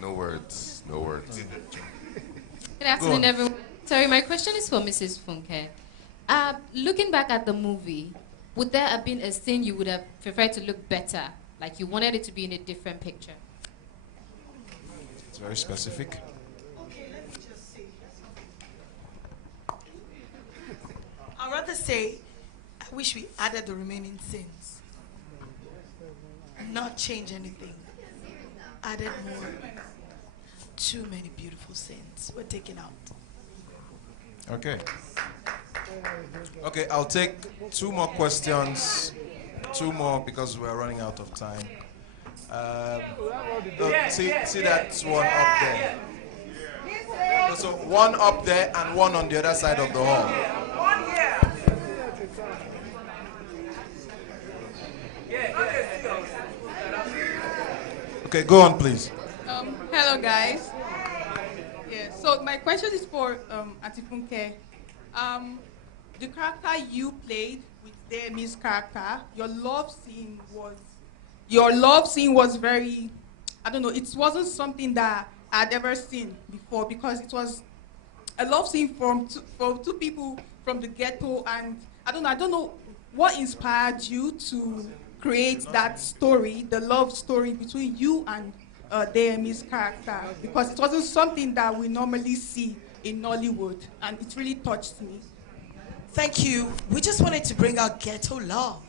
No words. Good afternoon, everyone. Sorry, my question is for Mrs. Funke. Looking back at the movie, would there have been a scene you would have preferred to look better? Like you wanted it to be in a different picture? It's very specific. I'd rather say, I wish we added the remaining scenes. Not change anything. Added more. Too many beautiful scenes were taken out. Okay, I'll take 2 more questions. 2 more because we're running out of time. Look, see that one up there. So one up there and one on the other side of the hall. Okay, go on, please. Hello, guys. Yeah, so my question is for Auntie Funke. The character you played with Demi's character, your love scene was very, I don't know, it wasn't something that I'd ever seen before because it was a love scene from two people from the ghetto, and I don't know what inspired you to create that story, the love story between you and Deyemi's character, because it wasn't something that we normally see in Nollywood, and it really touched me. Thank you. We just wanted to bring out ghetto love.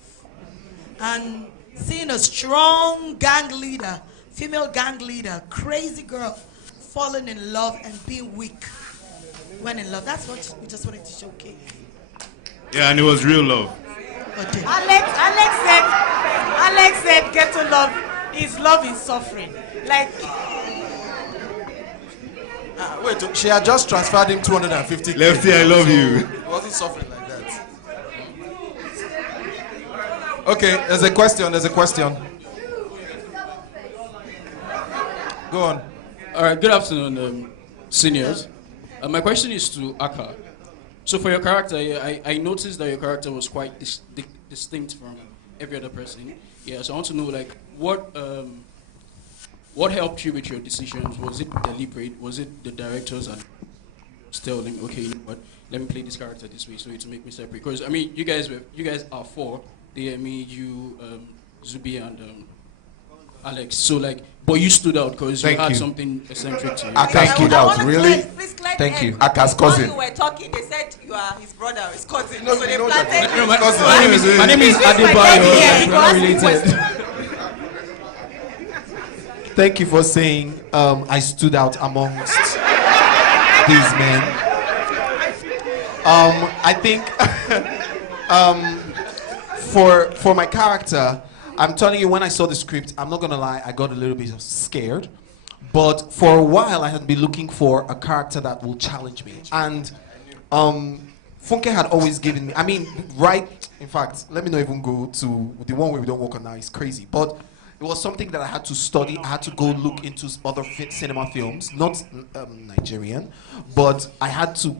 And seeing a strong gang leader, female gang leader, crazy girl, falling in love and being weak when in love. That's what we just wanted to showcase. Yeah, and it was real love. Alex said ghetto love is suffering. Like, Wait, she had just transferred him 250. Lefty, I love you. It wasn't suffering like that. Okay, there's a question. Go on. All right, good afternoon, seniors. My question is to Aka. So for your character, I noticed that your character was quite distinct from every other person. Yeah, so I want to know, like, what helped you with your decisions? Was it deliberate? Was it the directors and telling, okay, you know what, let me play this character this way so to make me separate? Because I mean, you guys are four. Me, you, Zubi, and Alex. So like, but you stood out because you had something eccentric to you. Aka stood out, really? Thank you. Aka's cousin. While you were talking, they said you are his brother or his cousin. No, so they no, planted no, you. my cousin. My name is Adebayo. We're not related. Thank you for saying I stood out amongst these men. I think for my character, I'm telling you, when I saw the script, I'm not gonna lie, I got a little bit scared. But for a while, I had been looking for a character that will challenge me. And Funke had always given me, in fact, let me not even go to the one where we don't work on now, it's crazy. But it was something that I had to study. I had to go look into other cinema films, not Nigerian, but I had to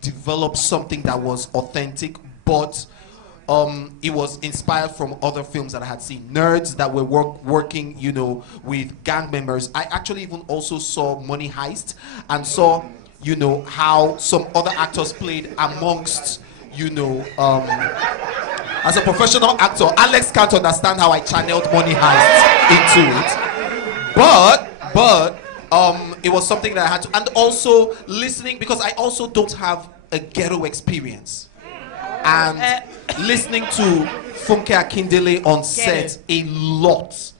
develop something that was authentic, but it was inspired from other films that I had seen. Nerds that were working, with gang members. I actually even also saw Money Heist and saw, how some other actors played amongst, as a professional actor. Alex can't understand how I channeled Money Heist into it. But it was something that I had to, and also listening, because I also don't have a ghetto experience. And listening to Funke Akindele on set a lot.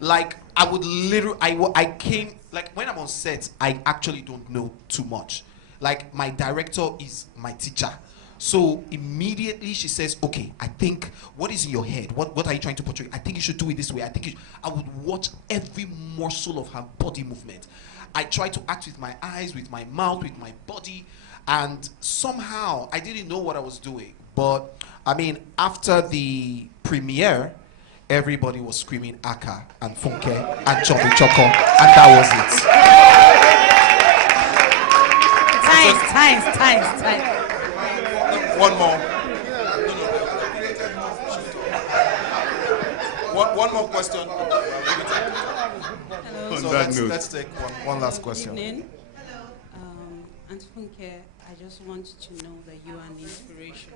Like, I would literally, I came, like, when I'm on set, I actually don't know too much. Like, my director is my teacher. So immediately she says, okay, I think, what is in your head? What are you trying to portray? I think you should do it this way. I would watch every morsel of her body movement. I try to act with my eyes, with my mouth, with my body. And somehow, I didn't know what I was doing. But, after the premiere, everybody was screaming Aka and Funke and Choco Choco, and that was it. Time. One more. One more question. Hello. So let's take one last question. Good evening. Auntie Funke, I just want you to know that you are an inspiration.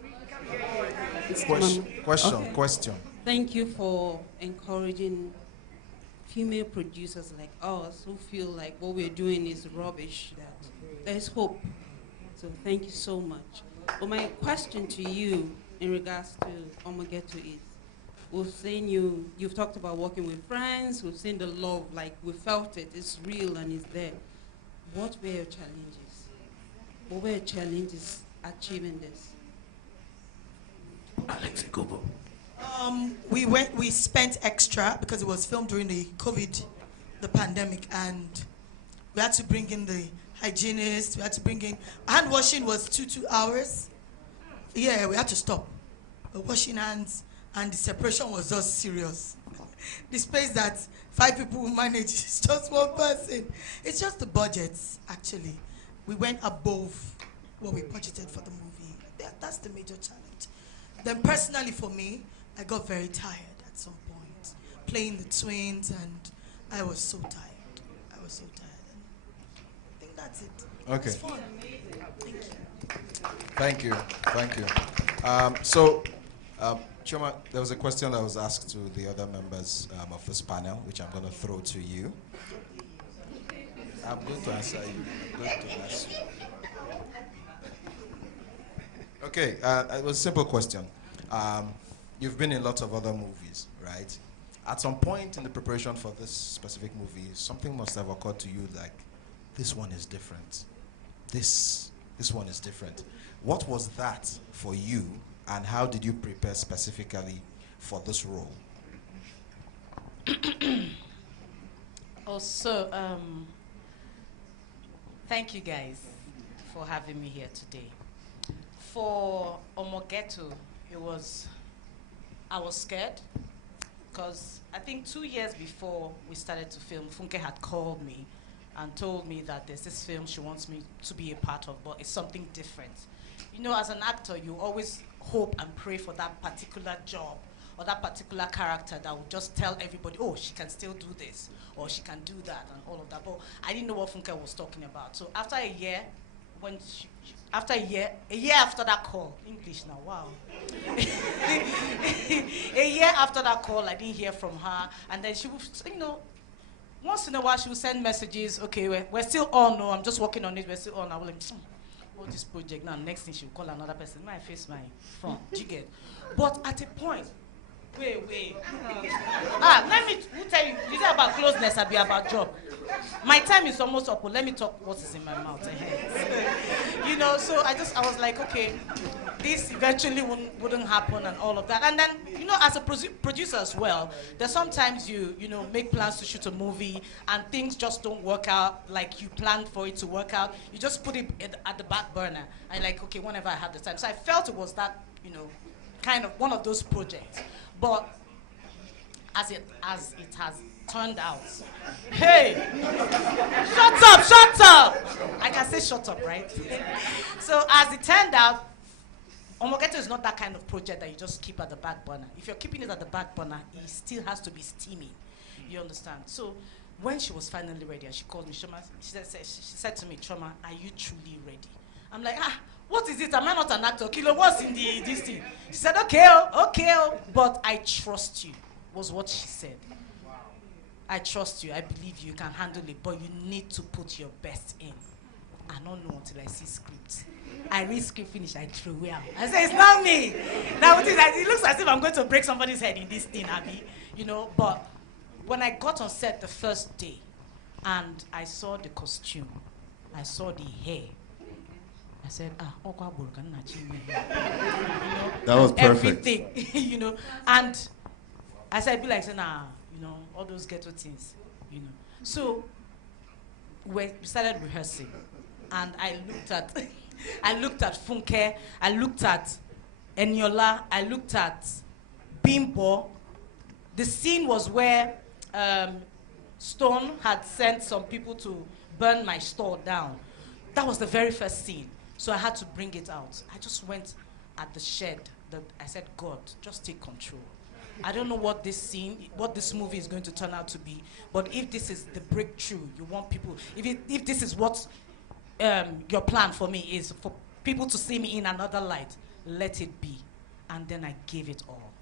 Question. Thank you for encouraging female producers like us who feel like what we're doing is rubbish, that there's hope. So thank you so much. But my question to you in regards to Omogeto is, we've seen you've talked about working with friends, we've seen the love, like we felt it, it's real and it's there. What were your challenges? What were your challenges achieving this? Alex Gobo. We spent extra because it was filmed during the pandemic, and we had to bring in the hygienist, we had to bring in, hand washing was 2 hours. Yeah, we had to stop. The washing hands, and the separation was just serious. The space that 5 people will manage is just 1 person. It's just the budgets, actually. We went above what we budgeted for the movie. That's the major challenge. Then personally for me, I got very tired at some point, playing the twins, and I was so tired. I think that's it. Okay. It's fun. Thank you. Choma, there was a question that was asked to the other members of this panel, which I'm going to throw to you. I'm going to answer you. I'm going to ask you. Okay, it was a simple question. You've been in lots of other movies, right? At some point in the preparation for this specific movie, something must have occurred to you like, this one is different. This one is different. What was that for you, and how did you prepare specifically for this role? Thank you guys for having me here today. For Omogeto, I was scared because I think 2 years before we started to film, Funke had called me and told me that there's this film she wants me to be a part of, but it's something different. You know, as an actor, you always hope and pray for that particular job or that particular character that will just tell everybody, oh, she can still do this, or she can do that, and all of that. But I didn't know what Funke was talking about. So after a year, a year after that call, English now, wow. A year after that call, I didn't hear from her, and then she would, you know, once in a while she would send messages, okay, we're still on, no, I'm just working on it, we're still on. I was like, what this project now? Next thing she will call another person, my face, my phone, do you get? But at a point, wait. Let me tell you, you say about closeness, I be about job. My time is almost up, but let me talk what is in my mouth. You know, so I was like, okay, this eventually wouldn't happen and all of that. And then, you know, as a producer as well, there's sometimes you know, make plans to shoot a movie and things just don't work out like you planned for it to work out. You just put it at the back burner. And like, okay, whenever I have the time. So I felt it was that, you know, kind of one of those projects. But as it has turned out, hey, shut up! I can say shut up, right? So as it turned out, Omogeto is not that kind of project that you just keep at the back burner. If you're keeping it at the back burner, it still has to be steaming. You understand? So when she was finally ready, and she called me, Choma, she said to me, Choma, are you truly ready? I'm like, what is it? Am I not an actor? Kilo, what's in this thing? She said, okay, but I trust you, was what she said. I trust you, I believe you can handle it, but you need to put your best in. I don't know until I see scripts. I read script finish, I throw it out. I say, it's not me. Now it looks as if I'm going to break somebody's head in this thing, Abby. You know, but when I got on set the first day and I saw the costume, I saw the hair, I said, you know, that was perfect. Everything, you know. And I said, be like, you know, all those ghetto things, you know. So we started rehearsing, and I looked at Funke, I looked at Eniola, I looked at Bimbo. The scene was where Stone had sent some people to burn my store down. That was the very first scene. So I had to bring it out. I just went at the shed. I said, God, just take control. I don't know what this movie is going to turn out to be, but if this is the breakthrough you want people, if this is what your plan for me is, for people to see me in another light, let it be. And then I gave it all.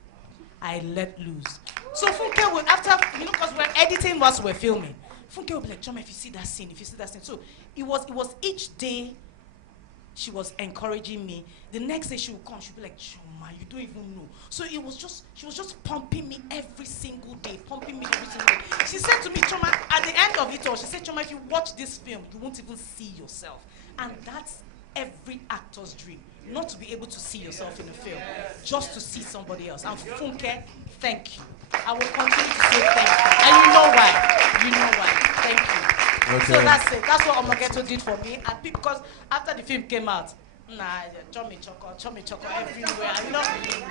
I let loose. So Funke would, after, you know, because we're editing whilst we're filming, Funke would be like, Choma, if you see that scene. So it was each day she was encouraging me. The next day she would come, she'd be like, Choma, you don't even know. So she was just pumping me every single day. She said to me, Choma, at the end of it all, she said, Choma, if you watch this film, you won't even see yourself. And that's every actor's dream. Not to be able to see yourself in a film, just to see somebody else. And Funke, thank you. I will continue to say thank you. And you know why. You know why. Thank you. Okay. So that's it. That's what Omogeto did for me. And because after the film came out, chummy choco everywhere. You know,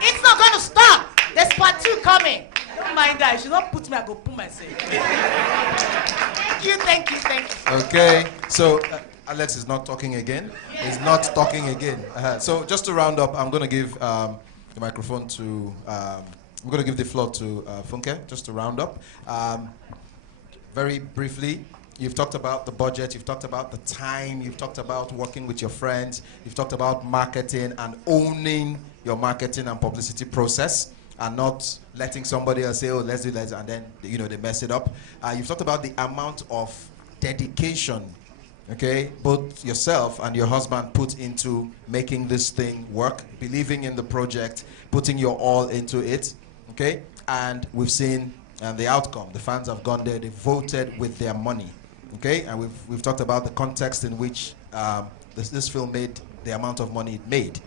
it's not going to stop. There's part 2 coming. Don't mind that. If you don't put me, I go put myself. Thank you. Okay. So Alex is not talking again. He's not talking again. So just to round up, I'm going to give the microphone to. I'm going to give the floor to Funke, just to round up. Very briefly, you've talked about the budget, you've talked about the time, you've talked about working with your friends, you've talked about marketing and owning your marketing and publicity process. and not letting somebody else say, oh, let's do that, and then, you know, they mess it up. You've talked about the amount of dedication, okay, both yourself and your husband put into making this thing work, believing in the project, putting your all into it, okay? And we've seen the outcome. The fans have gone there, they voted with their money, okay? And we've talked about the context in which this film made the amount of money it made.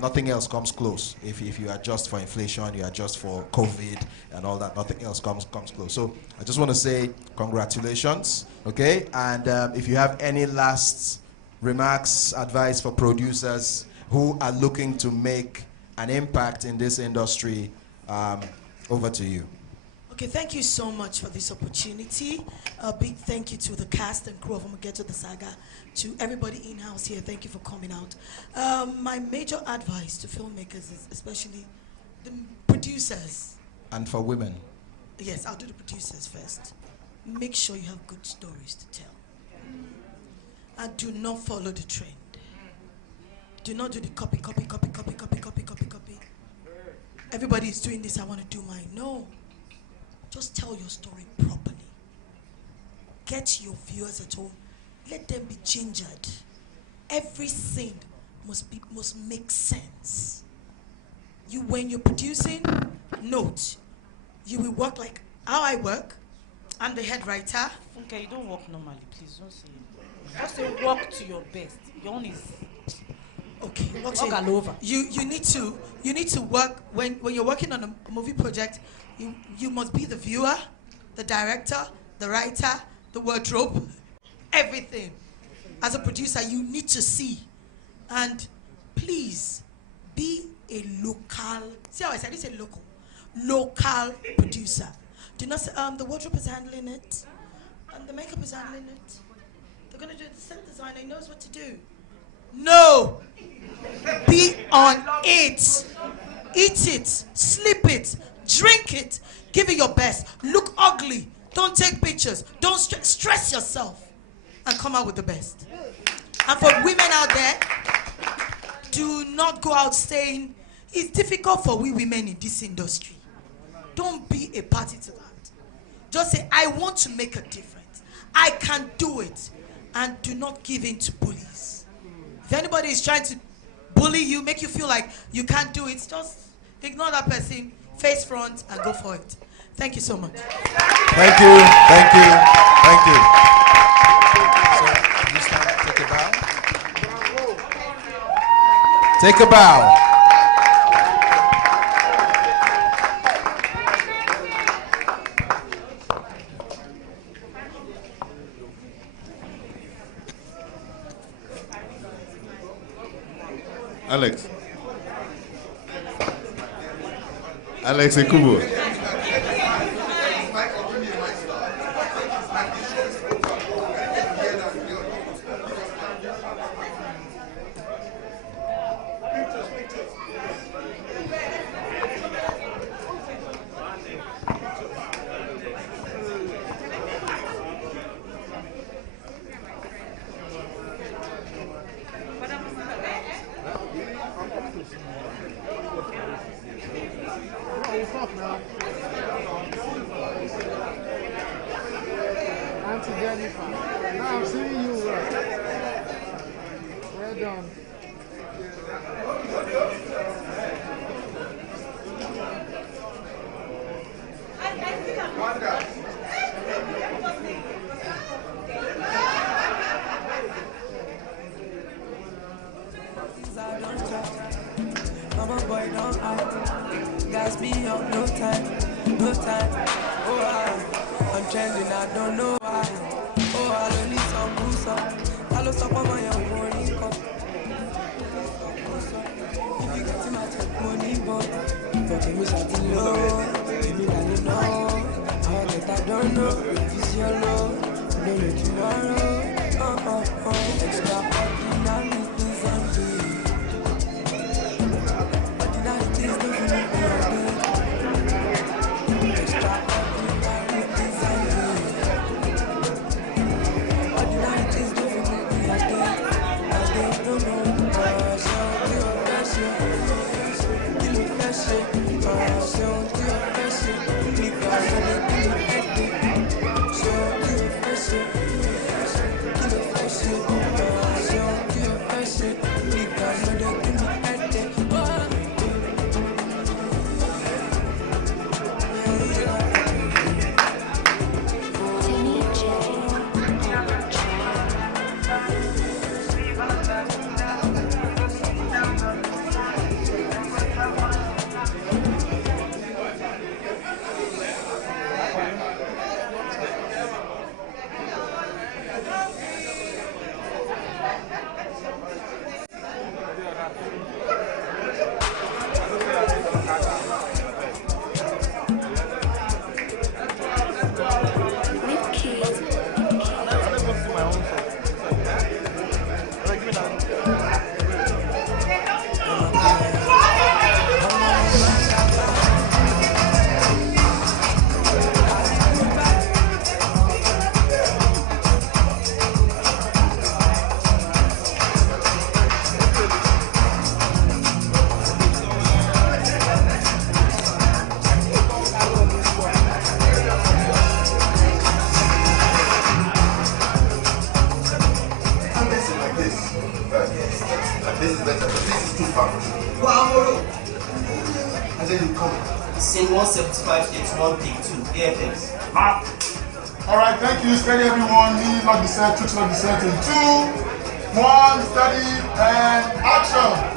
Nothing else comes close. If you adjust for inflation, you adjust for COVID and all that, nothing else comes close. So I just want to say congratulations, okay? And if you have any last remarks, advice for producers who are looking to make an impact in this industry, over to you. Okay, thank you so much for this opportunity. A big thank you to the cast and crew of Omogeto the Saga, to everybody in-house here. Thank you for coming out. My major advice to filmmakers is especially the producers. And for women. Yes, I'll do the producers first. Make sure you have good stories to tell. And do not follow the trend. Do not do the copy. Everybody is doing this, I want to do mine. No. Just tell your story properly. Get your viewers at home. Let them be gingered. Every scene must make sense. When you're producing, note, you will work like how I work. I'm the head writer. Okay, you don't work normally, please don't say it. Just say work to your best. Your own is okay. Work all over. You need to work when you're working on a movie project. You must be the viewer, the director, the writer, the wardrobe, everything. As a producer, you need to see. And please, be a local, see how I said, it's a local producer. Do not say, the wardrobe is handling it, and the makeup is handling it. They're going to do it, the set designer knows what to do. No! Be on it. Eat it, sleep it, drink it, give it your best. Look ugly, don't take pictures, don't stress yourself, and come out with the best. And for women out there, do not go out saying, it's difficult for we women in this industry. Don't be a party to that. Just say, I want to make a difference. I can do it. And do not give in to bullies. If anybody is trying to bully you, make you feel like you can't do it, just ignore that person, face front, and go for it. Thank you so much. Thank you, thank you, thank you. So, can you stand, take a bow? Take a bow. Alex Ekubo. Auntie Jennifer. Now I'm seeing you. Well done. I'm a boy, don't act. Guys be on no time, no time. Oh, I'm trending, I don't know why. Oh, I don't need some boost. I lost up on my own money. If you get too much money, but give me something low. Give me that you know. How that I don't know. It's your love. Don't know tomorrow. Extraordinary things I'm doing. So Scene 175, takes 1, take 2. AFX. Alright, thank you. Steady everyone. Knee, not the set, tricks, not the set. In 2, 1, steady, and action.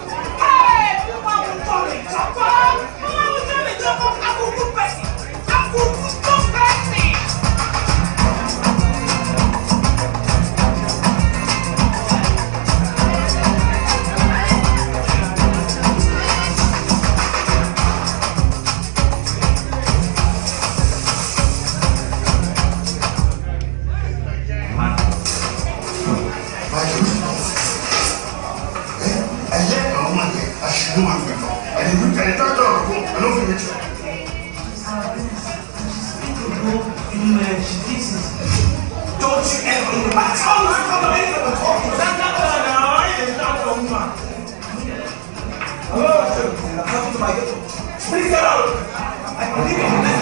Don't you ever in my tongue to come away from the talk. Hello, to my ghetto. Please get out. I believe in this.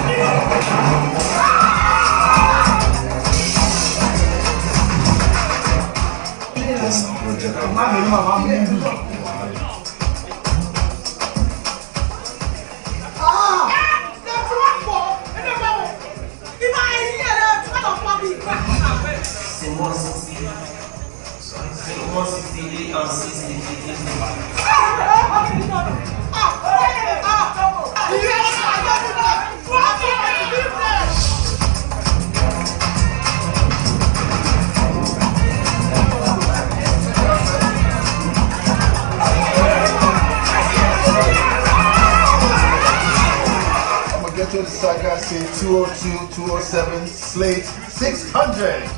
Get to the saga, say 202, 207, slate 600.